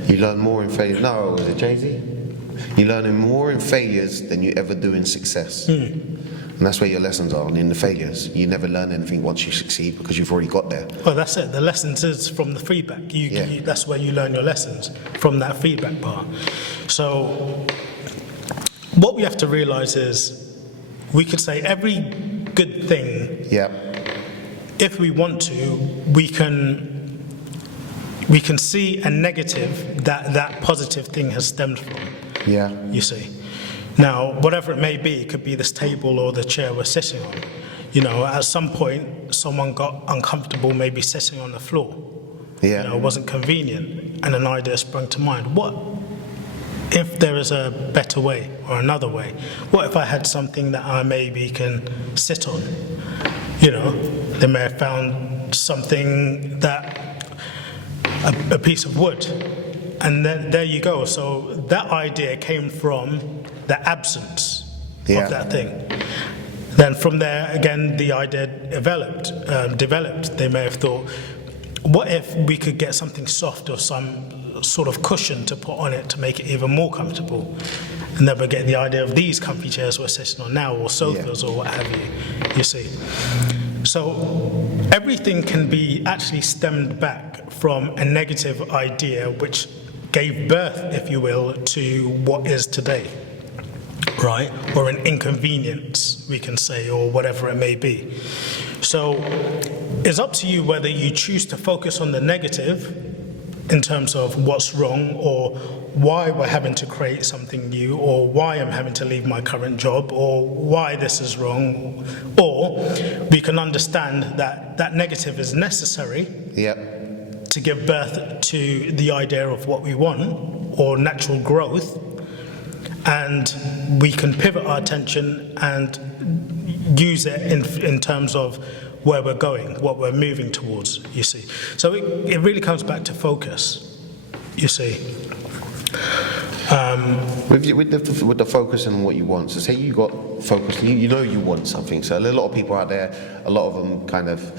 you learn more in failure. No, was it Jay-Z? You learn more in failures than you ever do in success. And that's where your lessons are, in the failures. You never learn anything once you succeed because you've already got there. Well, that's it. The lessons is from the feedback. That's where you learn your lessons, from that feedback part. So what we have to realize is, we could say every good thing, if we want to, we can see a negative that positive thing has stemmed from. You see. Now, whatever it may be, it could be this table or the chair we're sitting on. At some point, someone got uncomfortable maybe sitting on the floor. It wasn't convenient, and an idea sprung to mind. What if there is a better way or another way? What if I had something that I maybe can sit on? They may have found something that, a piece of wood, and then there you go. So that idea came from the absence of that thing. Then from there, again, the idea developed. They may have thought, what if we could get something soft or some sort of cushion to put on it to make it even more comfortable? And then we get the idea of these comfy chairs we're sitting on now, or sofas, or what have you see. So everything can be actually stemmed back from a negative idea which gave birth, if you will, to what is today, right? Or an inconvenience, we can say, or whatever it may be. So it's up to you whether you choose to focus on the negative in terms of what's wrong, or why we're having to create something new, or why I'm having to leave my current job, or why this is wrong. Or we can understand that that negative is necessary to give birth to the idea of what we want, or natural growth, and we can pivot our attention and use it in terms of where we're going, what we're moving towards, you see. So it really comes back to focus, you see. With the focus on what you want, so say you got focused, you know you want something. So a lot of people out there, a lot of them kind of,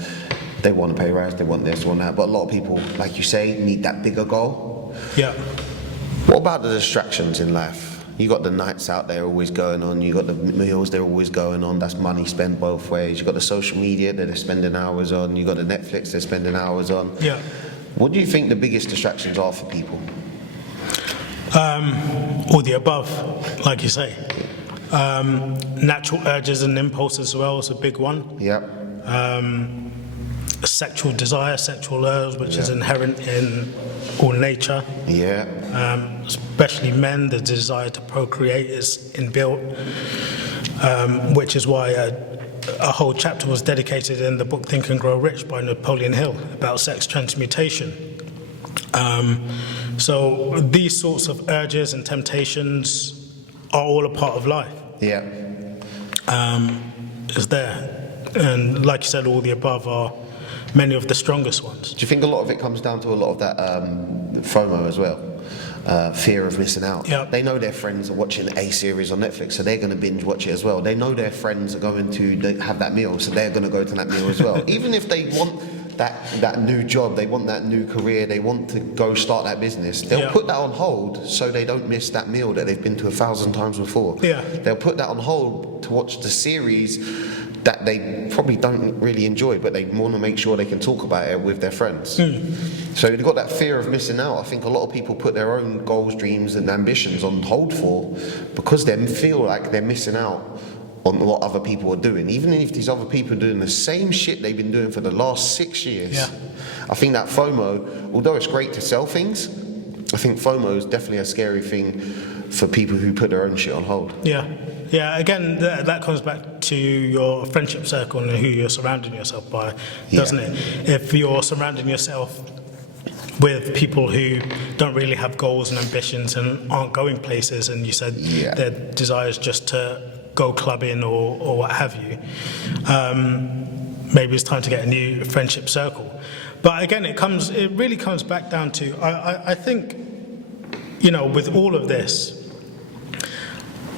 they want to pay rise, they want this, want that, but a lot of people, like you say, need that bigger goal. What about the distractions in life? You got the nights out there always going on, you got the meals they're always going on, that's money spent both ways. You got the social media that they're spending hours on, you got the Netflix they're spending hours on. What do you think the biggest distractions are for people? All the above, like you say. Natural urges and impulses as well is a big one. Sexual desire, sexual urge, which is inherent in all nature. Especially men, the desire to procreate is inbuilt, which is why a whole chapter was dedicated in the book Think and Grow Rich by Napoleon Hill about sex transmutation. So these sorts of urges and temptations are all a part of life. Is there. And like you said, all the above are many of the strongest ones. Do you think a lot of it comes down to a lot of that FOMO as well? Fear of missing out. They know their friends are watching a series on Netflix, so they're going to binge watch it as well. They know their friends are going to have that meal, so they're going to go to that meal as well. Even if they want that new job, they want that new career, they want to go start that business, they'll put that on hold so they don't miss that meal that they've been to 1,000 times before. They'll put that on hold to watch the series that they probably don't really enjoy, but they want to make sure they can talk about it with their friends. So they've got that fear of missing out. I think a lot of people put their own goals, dreams and ambitions on hold for, because they feel like they're missing out on what other people are doing. Even if these other people are doing the same shit they've been doing for the last 6 years. I think that FOMO, although it's great to sell things, I think FOMO is definitely a scary thing for people who put their own shit on hold. Again, that comes back to your friendship circle and who you're surrounding yourself by, doesn't it? If you're surrounding yourself with people who don't really have goals and ambitions and aren't going places, and you said their desire is just to go clubbing or what have you. Maybe it's time to get a new friendship circle. But again, it really comes back down to, I think, with all of this,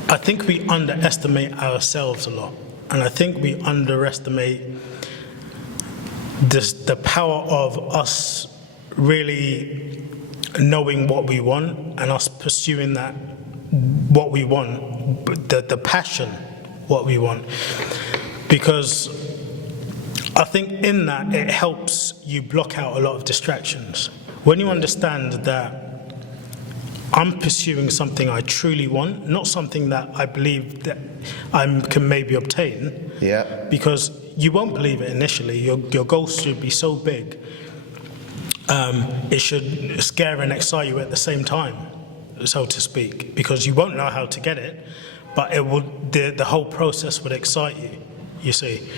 I think we underestimate ourselves a lot. And I think we underestimate the power of us really knowing what we want and us pursuing that, what we want, the passion, what we want. Because I think in that it helps you block out a lot of distractions. When you understand that I'm pursuing something I truly want, not something that I believe that I can maybe obtain. Yeah. Because you won't believe it initially. Your goals should be so big. It should scare and excite you at the same time, so to speak, because you won't know how to get it, but it would. The whole process would excite you. You see,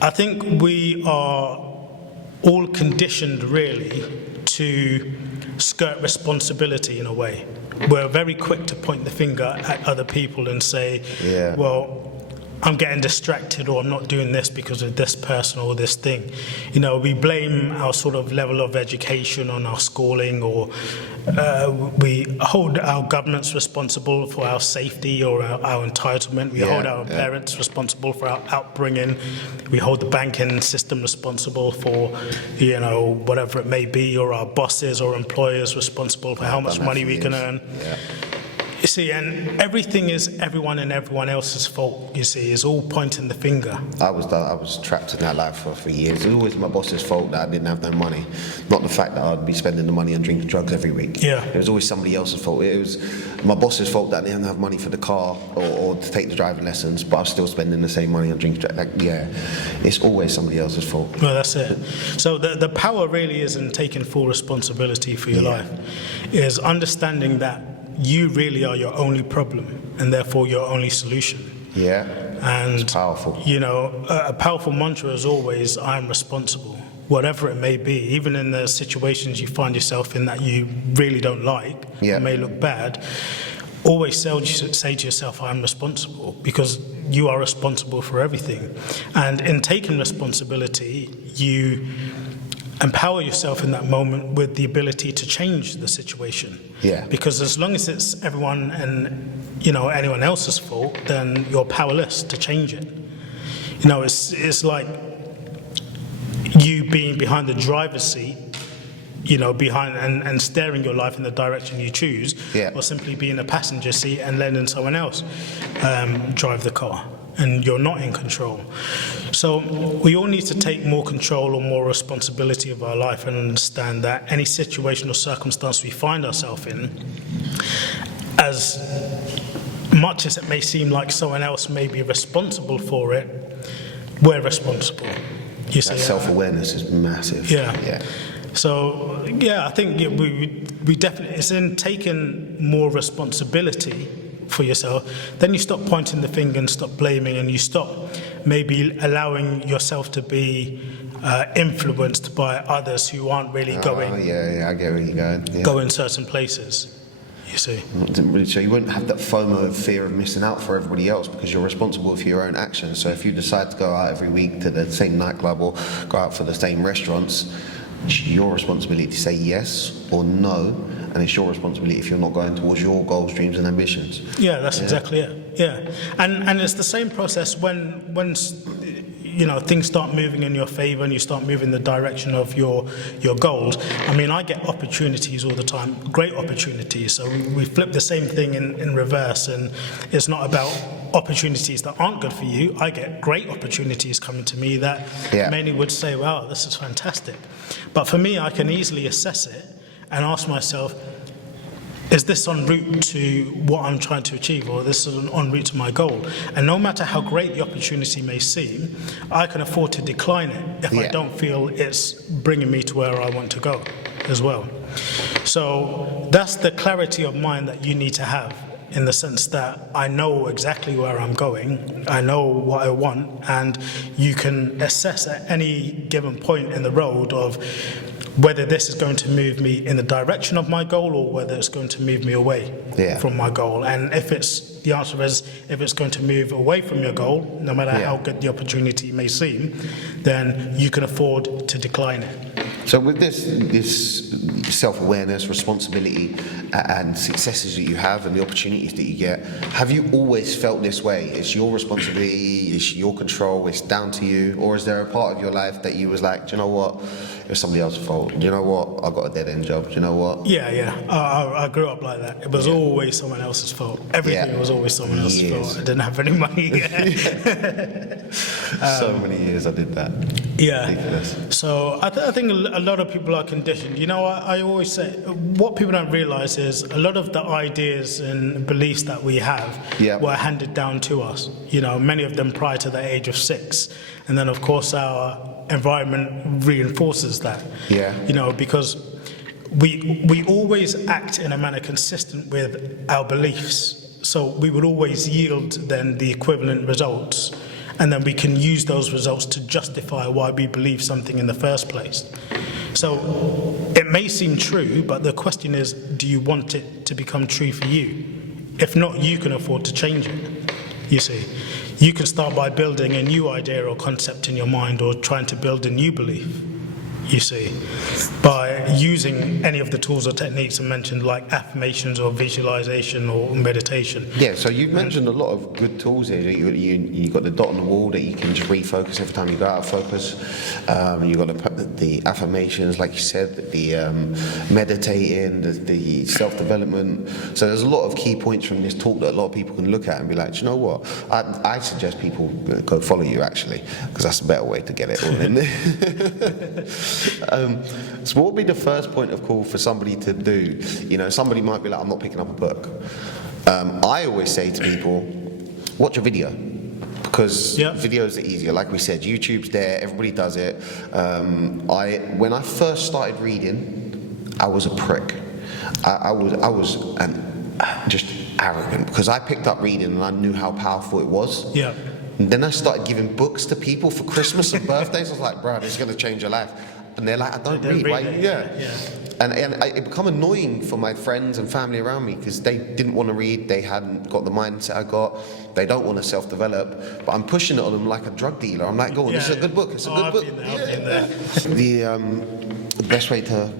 I think we are all conditioned really to skirt responsibility in a way. We're very quick to point the finger at other people and say, well, I'm getting distracted, or I'm not doing this because of this person or this thing. We blame our sort of level of education on our schooling, or we hold our governments responsible for our safety or our entitlement. We hold our parents responsible for our upbringing. We hold the banking system responsible for, whatever it may be, or our bosses or employers responsible for how much money we can earn. Yeah. You see, and everything is everyone and everyone else's fault, you see, is all pointing the finger. I was trapped in that life for years. It was always my boss's fault that I didn't have no money, not the fact that I'd be spending the money on drinking drugs every week. Yeah. It was always somebody else's fault. It was my boss's fault that I didn't have money for the car or to take the driving lessons, but I was still spending the same money on drinking drugs. It's always somebody else's fault. Well, that's it. So the power really is in taking full responsibility for your life, is understanding that you really are your only problem and therefore your only solution. Yeah, and it's powerful. A powerful mantra is always, I'm responsible, whatever it may be, even in the situations you find yourself in that you really don't like, or may look bad. Always say to yourself, I'm responsible, because you are responsible for everything. And in taking responsibility, you empower yourself in that moment with the ability to change the situation. Yeah. Because as long as it's everyone and anyone else's fault, then you're powerless to change it. It's like you being behind the driver's seat, behind and steering your life in the direction you choose, or simply be in a passenger seat and letting someone else drive the car, and you're not in control. So we all need to take more control or more responsibility of our life and understand that any situation or circumstance we find ourselves in, as much as it may seem like someone else may be responsible for it, we're responsible. You see, self-awareness is massive. Yeah. So I think we definitely, it's in taking more responsibility for yourself, then you stop pointing the finger and stop blaming, and you stop maybe allowing yourself to be influenced by others who aren't really going. I get where you're going. Yeah. Go in certain places, you see. So you won't have that FOMO of fear of missing out for everybody else, because you're responsible for your own actions. So if you decide to go out every week to the same nightclub or go out for the same restaurants, it's your responsibility to say yes or no, and it's your responsibility if you're not going towards your goals, dreams and ambitions. Yeah, that's exactly it. Yeah, and it's the same process when things start moving in your favor and you start moving in the direction of your goals. I mean, I get opportunities all the time, great opportunities. So we flip the same thing in reverse, and it's not about opportunities that aren't good for you. I get great opportunities coming to me that many would say, wow, this is fantastic. But for me, I can easily assess it and ask myself, is this en route to what I'm trying to achieve, or this is en route to my goal? And no matter how great the opportunity may seem, I can afford to decline it if I don't feel it's bringing me to where I want to go as well. So that's the clarity of mind that you need to have, in the sense that I know exactly where I'm going, I know what I want, and you can assess at any given point in the road of whether this is going to move me in the direction of my goal or whether it's going to move me away from my goal. And the answer is, if it's going to move away from your goal, no matter how good the opportunity may seem, then you can afford to decline it. So with this self-awareness, responsibility, and successes that you have and the opportunities that you get, have you always felt this way? It's your responsibility, it's your control, it's down to you? Or is there a part of your life that you was like, do you know what, it's somebody else's fault? Do you know what, I got a dead-end job, do you know what? Yeah. I grew up like that. It was always someone else's fault. Everything was always someone else's fault. I didn't have any money. So many years I did that. Yeah. Ridiculous. So I think a lot of people are conditioned. You know, I always say, what people don't realize is a lot of the ideas and beliefs that we have were handed down to us. You know, many of them prior to the age of 6. And then, of course, our environment reinforces that. Yeah. You know, because we always act in a manner consistent with our beliefs. So we would always yield then the equivalent results. And then we can use those results to justify why we believe something in the first place. So it may seem true, but the question is, do you want it to become true for you? If not, you can afford to change it, you see. You can start by building a new idea or concept in your mind, or trying to build a new belief, you see, by using any of the tools or techniques I mentioned, like affirmations or visualization or meditation. Yeah, so you've mentioned a lot of good tools here. You got the dot on the wall that you can just refocus every time you go out of focus. You got the affirmations, like you said, the meditating, the self-development. So there's a lot of key points from this talk that a lot of people can look at and be like, do you know what? I suggest people go follow you, actually, because that's a better way to get it all in there. So what would be the first point of call for somebody to do? You know, somebody might be like, I'm not picking up a book. I always say to people, watch a video, because videos are easier. Like we said, YouTube's there, everybody does it. When I first started reading, I was a prick. I was just arrogant, because I picked up reading and I knew how powerful it was. Yeah. And then I started giving books to people for Christmas and birthdays. I was like, bro, this is going to change your life. And they're like, I don't read. Why? And it became annoying for my friends and family around me, because they didn't want to read. They hadn't got the mindset I got. They don't want to self-develop. But I'm pushing it on them like a drug dealer. I'm like, go on, this is a good book. It's a good book. I've been there. The best way to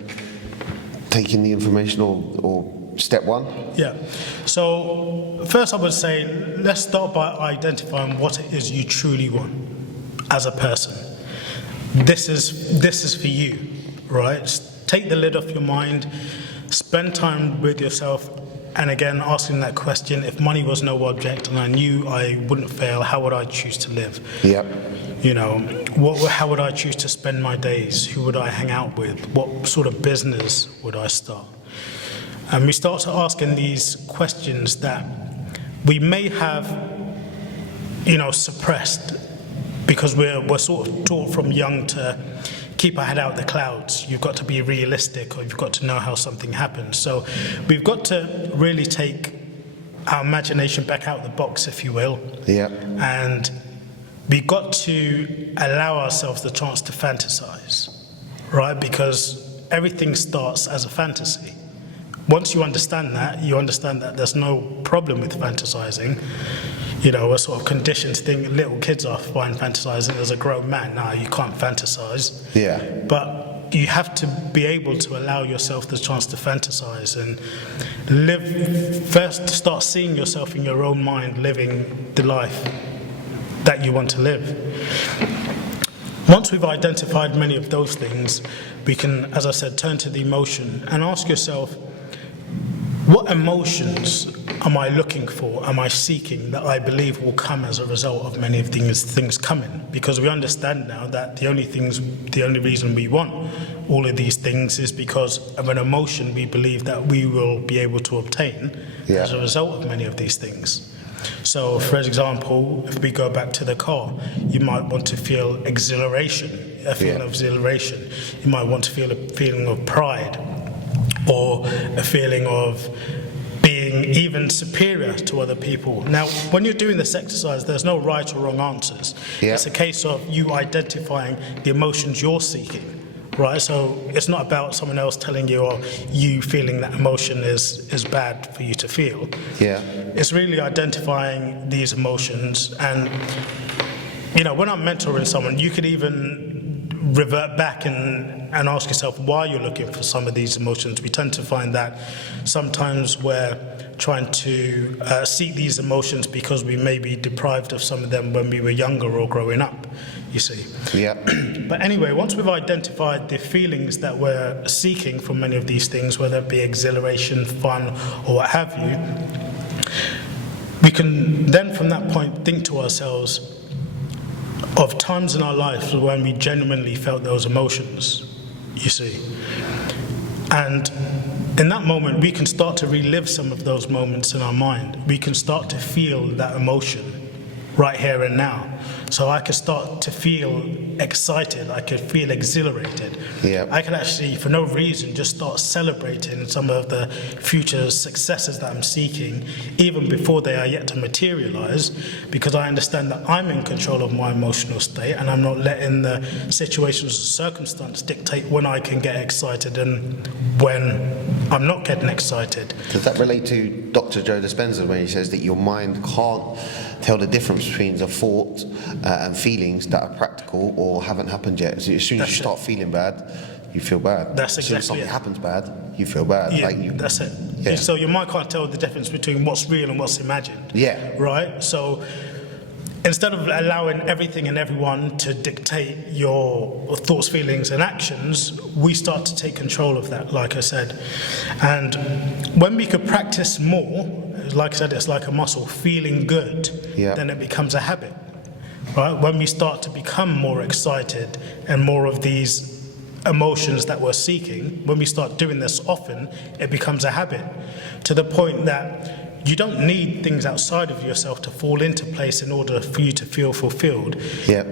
take in the information or step one? Yeah. So first I would say, let's start by identifying what it is you truly want as a person. This is for you, right? Take the lid off your mind, spend time with yourself, and again, asking that question, if money was no object and I knew I wouldn't fail, how would I choose to live? Yep. You know, how would I choose to spend my days? Who would I hang out with? What sort of business would I start? And we start to asking these questions that we may have, you know, suppressed, because we're sort of taught from young to keep our head out of the clouds. You've got to be realistic, or you've got to know how something happens. So we've got to really take our imagination back out of the box, if you will. Yeah. And we've got to allow ourselves the chance to fantasize, right? Because everything starts as a fantasy. Once you understand that there's no problem with fantasizing. You know, we're sort of conditioned to think little kids are fine fantasizing. As a grown man, now you can't fantasize. Yeah. But you have to be able to allow yourself the chance to fantasize and live. First, start seeing yourself in your own mind living the life that you want to live. Once we've identified many of those things, we can, as I said, turn to the emotion and ask yourself, what emotions am I looking for, am I seeking, that I believe will come as a result of many of these things coming? Because we understand now that the only reason we want all of these things is because of an emotion we believe that we will be able to obtain as a result of many of these things. So, for example, if we go back to the car, you might want to feel exhilaration, a feeling of exhilaration. You might want to feel a feeling of pride, or a feeling of being even superior to other people. Now, when you're doing this exercise, there's no right or wrong answers. It's a case of you identifying the emotions you're seeking, right? So it's not about someone else telling you or you feeling that emotion is bad for you to feel. Yeah. It's really identifying these emotions. And, when I'm mentoring someone, you could even revert back and ask yourself why you're looking for some of these emotions. We tend to find that sometimes we're trying to seek these emotions because we may be deprived of some of them when we were younger or growing up, you see. Yeah. But anyway, once we've identified the feelings that we're seeking from many of these things, whether it be exhilaration, fun, or what have you, we can then from that point think to ourselves of times in our lives when we genuinely felt those emotions, you see. And in that moment, we can start to relive some of those moments in our mind. We can start to feel that emotion right here and now. So I could start to feel excited, I could feel exhilarated. Yeah. I could actually, for no reason, just start celebrating some of the future successes that I'm seeking, even before they are yet to materialize, because I understand that I'm in control of my emotional state and I'm not letting the situations or circumstances dictate when I can get excited and when I'm not getting excited. Does that relate to Dr. Joe Dispenza when he says that your mind can't tell the difference between the thought and feelings that are practical or haven't happened yet? So as soon as you start feeling bad, you feel bad. That's as soon as exactly something it. happens bad, you feel bad. Yeah, that's it. Yeah. So your mind can't tell the difference between what's real and what's imagined. Yeah. Right? So instead of allowing everything and everyone to dictate your thoughts, feelings, and actions, we start to take control of that, like I said. And when we could practice more, like I said, it's like a muscle, feeling good, then it becomes a habit. Right? When we start to become more excited and more of these emotions that we're seeking, when we start doing this often, it becomes a habit to the point that you don't need things outside of yourself to fall into place in order for you to feel fulfilled. Yeah.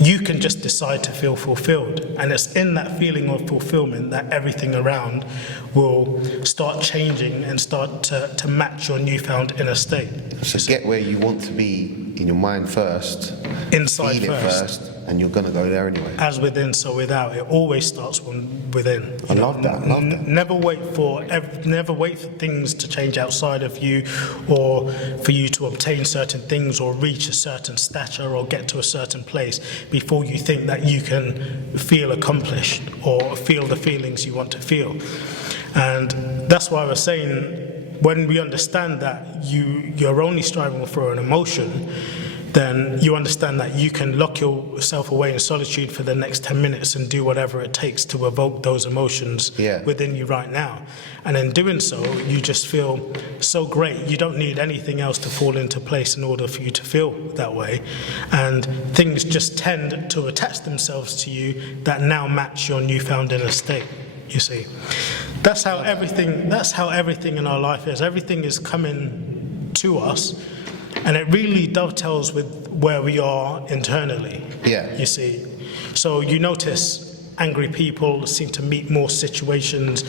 You can just decide to feel fulfilled. And it's in that feeling of fulfillment that everything around will start changing and start to match your newfound inner state. So get where you want to be in your mind first, Inside feel it first, and you're going to go there anyway. As within, so without. It always starts from within. I love that. Never wait for things to change outside of you, or for you to obtain certain things or reach a certain stature or get to a certain place before you think that you can feel accomplished or feel the feelings you want to feel. And that's why I was saying, when we understand that you're only striving for an emotion, then you understand that you can lock yourself away in solitude for the next 10 minutes and do whatever it takes to evoke those emotions within you right now. And in doing so, you just feel so great. You don't need anything else to fall into place in order for you to feel that way. And things just tend to attach themselves to you that now match your newfound inner state, you see. That's how everything in our life is. Everything is coming to us, and it really dovetails with where we are internally. Yeah. You see. So you notice angry people seem to meet more situations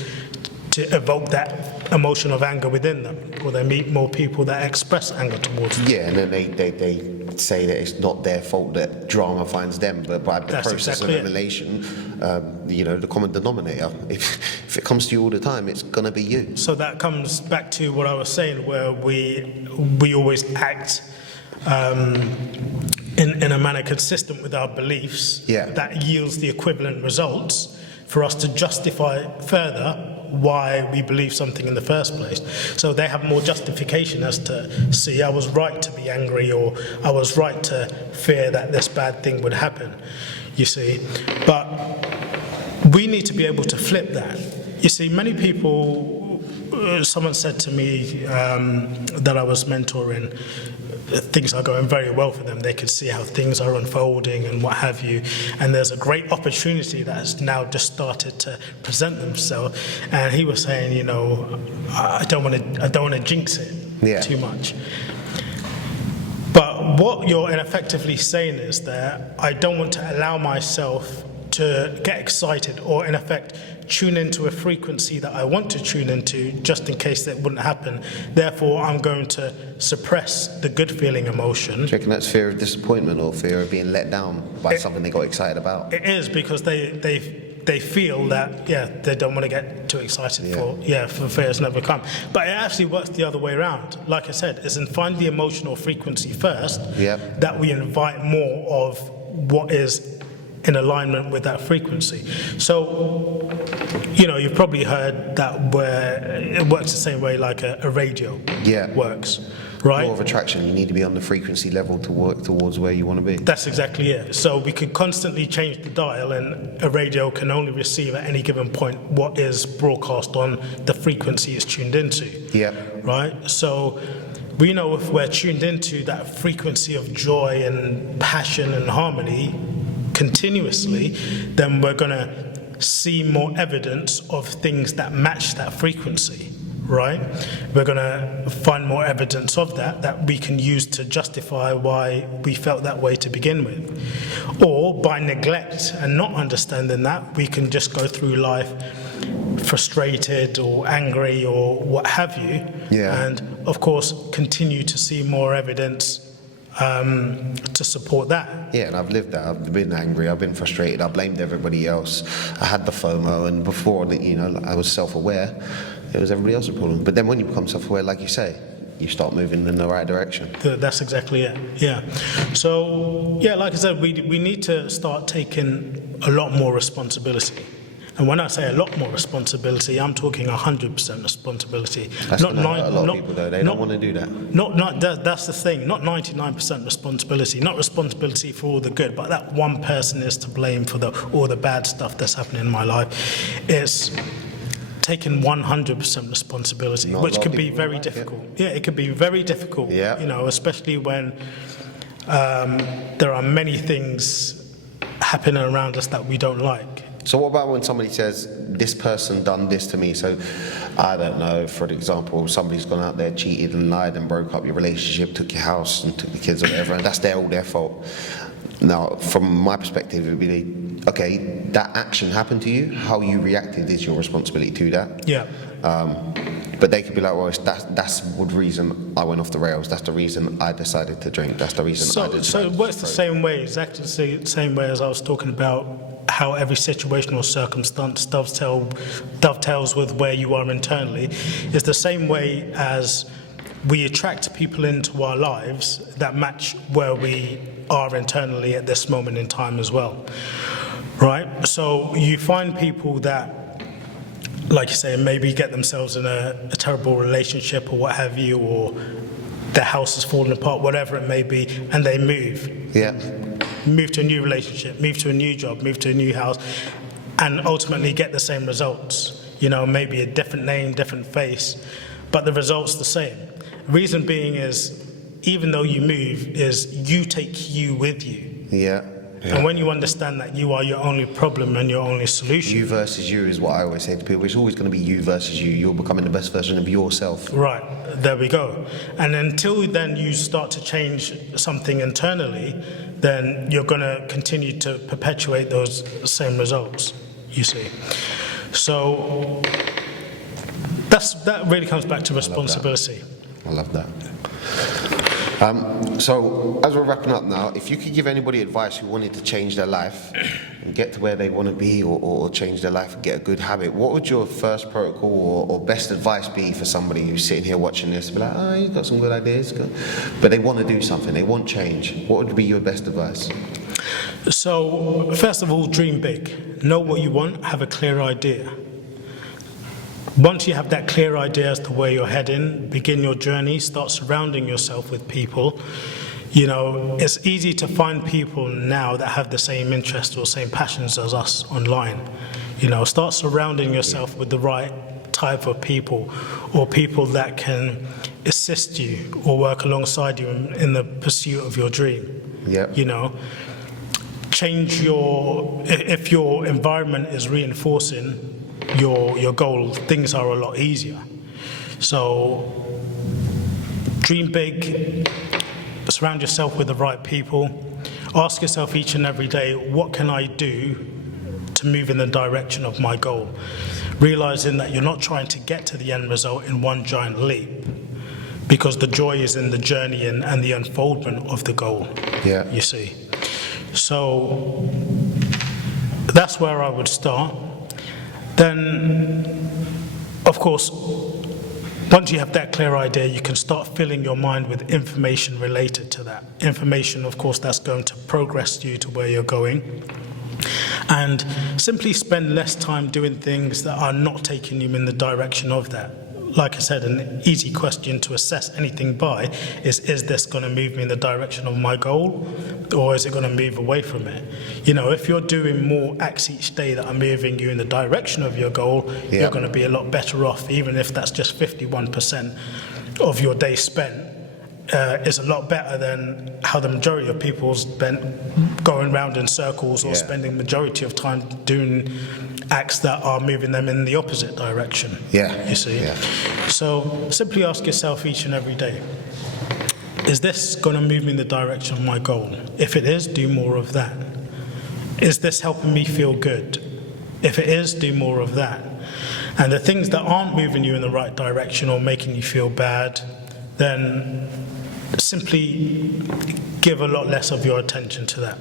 to evoke that emotion of anger within them, or they meet more people that express anger towards them. Yeah, and then they say that it's not their fault that drama finds them, but by the process of elimination, the common denominator. If it comes to you all the time, it's gonna be you. So that comes back to what I was saying, where we always act in a manner consistent with our beliefs that yields the equivalent results for us to justify further why we believe something in the first place. So they have more justification as to, see, I was right to be angry, or I was right to fear that this bad thing would happen, you see. But we need to be able to flip that. You see, many people, someone said to me that I was mentoring, things are going very well for them. They can see how things are unfolding and what have you. And there's a great opportunity that has now just started to present themselves. And he was saying, I don't want to jinx it too much. But what you're effectively saying is that I don't want to allow myself to get excited, or in effect tune into a frequency that I want to tune into, just in case that wouldn't happen. Therefore, I'm going to suppress the good feeling emotion. Do you reckon that's fear of disappointment or fear of being let down by something they got excited about? It is, because they feel that, they don't want to get too excited for fear it's never come. But it actually works the other way around. Like I said, it's in find the emotional frequency first, that we invite more of what is in alignment with that frequency. So, you've probably heard that where it works the same way like a radio works, right? Law of attraction, you need to be on the frequency level to work towards where you want to be. That's exactly it. So we could constantly change the dial, and a radio can only receive at any given point what is broadcast on the frequency it's tuned into. Yeah. Right? So we know if we're tuned into that frequency of joy and passion and harmony continuously, then we're going to see more evidence of things that match that frequency, right? We're going to find more evidence of that we can use to justify why we felt that way to begin with. Or by neglect and not understanding that, we can just go through life frustrated or angry or what have you, and of course continue to see more evidence to support that. Yeah, and I've lived that. I've been angry, I've been frustrated, I blamed everybody else. I had the FOMO, and before, I was self-aware. It was everybody else's problem. But then when you become self-aware, like you say, you start moving in the right direction. That's exactly it, yeah. So, like I said, we need to start taking a lot more responsibility. And when I say a lot more responsibility, I'm talking 100% responsibility. That's not a lot of people, though. They don't want to do that. That's the thing. Not 99% responsibility. Not responsibility for all the good, but that one person is to blame for all the bad stuff that's happening in my life. It's taking 100% responsibility, which can be very difficult. It can be very difficult. Especially when there are many things happening around us that we don't like. So what about when somebody says, this person done this to me? So, I don't know, for example, somebody's gone out there, cheated and lied and broke up your relationship, took your house and took the kids or whatever, and that's all their fault. Now, from my perspective, it would be, okay, that action happened to you, how you reacted is your responsibility to that. Yeah. But they could be like, well, that's the reason I went off the rails. That's the reason I decided to drink. That's the reason I did. So it works the same way, exactly the same way as I was talking about how every situation or circumstance dovetails with where you are internally. It's the same way as we attract people into our lives that match where we are internally at this moment in time as well, right? So you find people that, like you say, maybe get themselves in a terrible relationship or what have you, or their house is falling apart, whatever it may be, and they move. Move to a new relationship, move to a new job, move to a new house, and ultimately get the same results. Maybe a different name, different face, but the result's the same. Reason being is, even though you move, is you take you with you. And when you understand that you are your only problem and your only solution. You versus you is what I always say to people. It's always going to be you versus you. You're becoming the best version of yourself. Right, there we go. And until then you start to change something internally, then you're going to continue to perpetuate those same results, you see. So that really comes back to responsibility. I love that. So as we're wrapping up now, if you could give anybody advice who wanted to change their life and get to where they want to be, or change their life and get a good habit, what would your first protocol or best advice be for somebody who's sitting here watching this? Be like, oh, you've got some good ideas, but they want to do something, they want change. What would be your best advice? So first of all, dream big. Know what you want, have a clear idea. Once you have that clear idea as to where you're heading, begin your journey, start surrounding yourself with people. It's easy to find people now that have the same interests or same passions as us online. Start surrounding yourself with the right type of people, or people that can assist you or work alongside you in the pursuit of your dream. Change if your environment is reinforcing your goal, things are a lot easier. So dream big, surround yourself with the right people, ask yourself each and every day, what can I do to move in the direction of my goal. Realizing that you're not trying to get to the end result in one giant leap, because the joy is in the journey and the unfoldment of the goal, you see. So that's where I would start. Then, of course, once you have that clear idea, you can start filling your mind with information related to that. Information, of course, that's going to progress you to where you're going. And simply spend less time doing things that are not taking you in the direction of that. Like I said, an easy question to assess anything by is this going to move me in the direction of my goal, or is it going to move away from it? You know, if you're doing more acts each day that are moving you in the direction of your goal, you're going to be a lot better off, even if that's just 51% of your day spent. Is a lot better than how the majority of people spend going round in circles or spending majority of time doing acts that are moving them in the opposite direction. You see. So simply ask yourself each and every day, is this going to move me in the direction of my goal? If it is, do more of that. Is this helping me feel good? If it is, do more of that. And the things that aren't moving you in the right direction or making you feel bad, then simply give a lot less of your attention to that.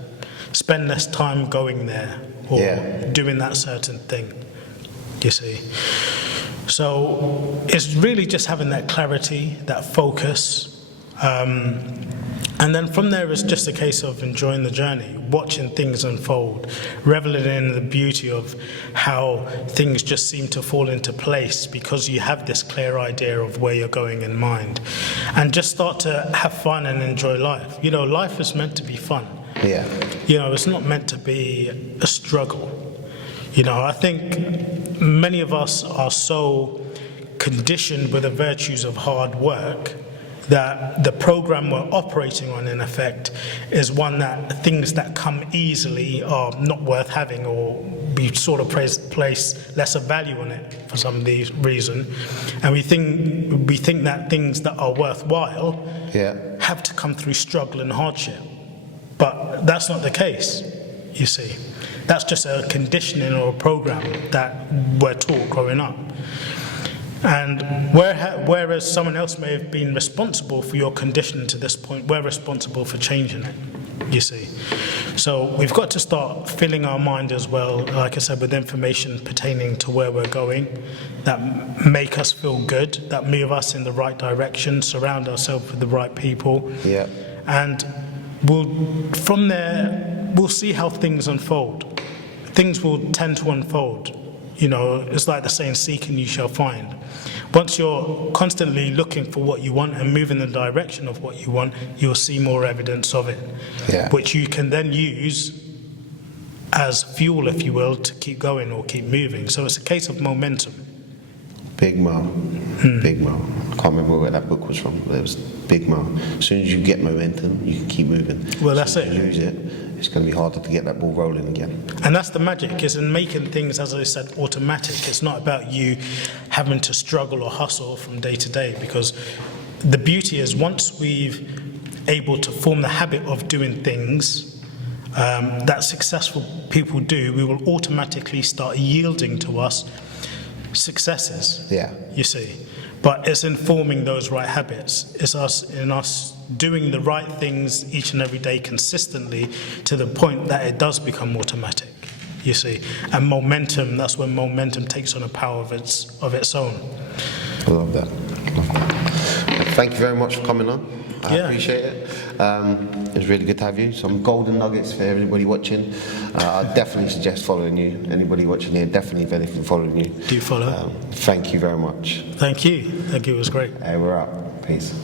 Spend less time going there or doing that certain thing, you see. So it's really just having that clarity, that focus. And then from there, it's just a case of enjoying the journey, watching things unfold, reveling in the beauty of how things just seem to fall into place because you have this clear idea of where you're going in mind. And just start to have fun and enjoy life. You know, life is meant to be fun. You know, it's not meant to be a struggle. You know, I think many of us are so conditioned with the virtues of hard work that the program we're operating on, in effect, is one that things that come easily are not worth having, or we sort of place lesser value on it for some reason. And we think that things that are worthwhile have to come through struggle and hardship. But that's not the case, you see. That's just a conditioning or a program that we're taught growing up. And whereas someone else may have been responsible for your conditioning to this point, we're responsible for changing it, you see. So we've got to start filling our mind as well, like I said, with information pertaining to where we're going, that make us feel good, that move us in the right direction, surround ourselves with the right people. And from there, we'll see how things unfold. Things will tend to unfold. You know, it's like the saying, seek and you shall find. Once you're constantly looking for what you want and move in the direction of what you want, you'll see more evidence of it, which you can then use as fuel, if you will, to keep going or keep moving. So it's a case of momentum. Big Mo. Big Mo. I can't remember where that book was from, but it was Big Mo. As soon as you get momentum, you can keep moving. Well, that's it. If you lose it, it's going to be harder to get that ball rolling again. And that's the magic, is in making things, as I said, automatic. It's not about you having to struggle or hustle from day to day, because the beauty is once we've able to form the habit of doing things that successful people do, we will automatically start yielding to us successes, you see. But it's in forming those right habits. It's us doing the right things each and every day consistently to the point that it does become automatic, you see. And momentum, that's when momentum takes on a power of its own. I love that. Thank you very much for coming on. I appreciate it. It was really good to have you. Some golden nuggets for everybody watching. I definitely suggest following you. Anybody watching here, definitely benefit from following you. Do follow. Thank you very much. Thank you. Thank you. It was great. Hey, we're out. Peace.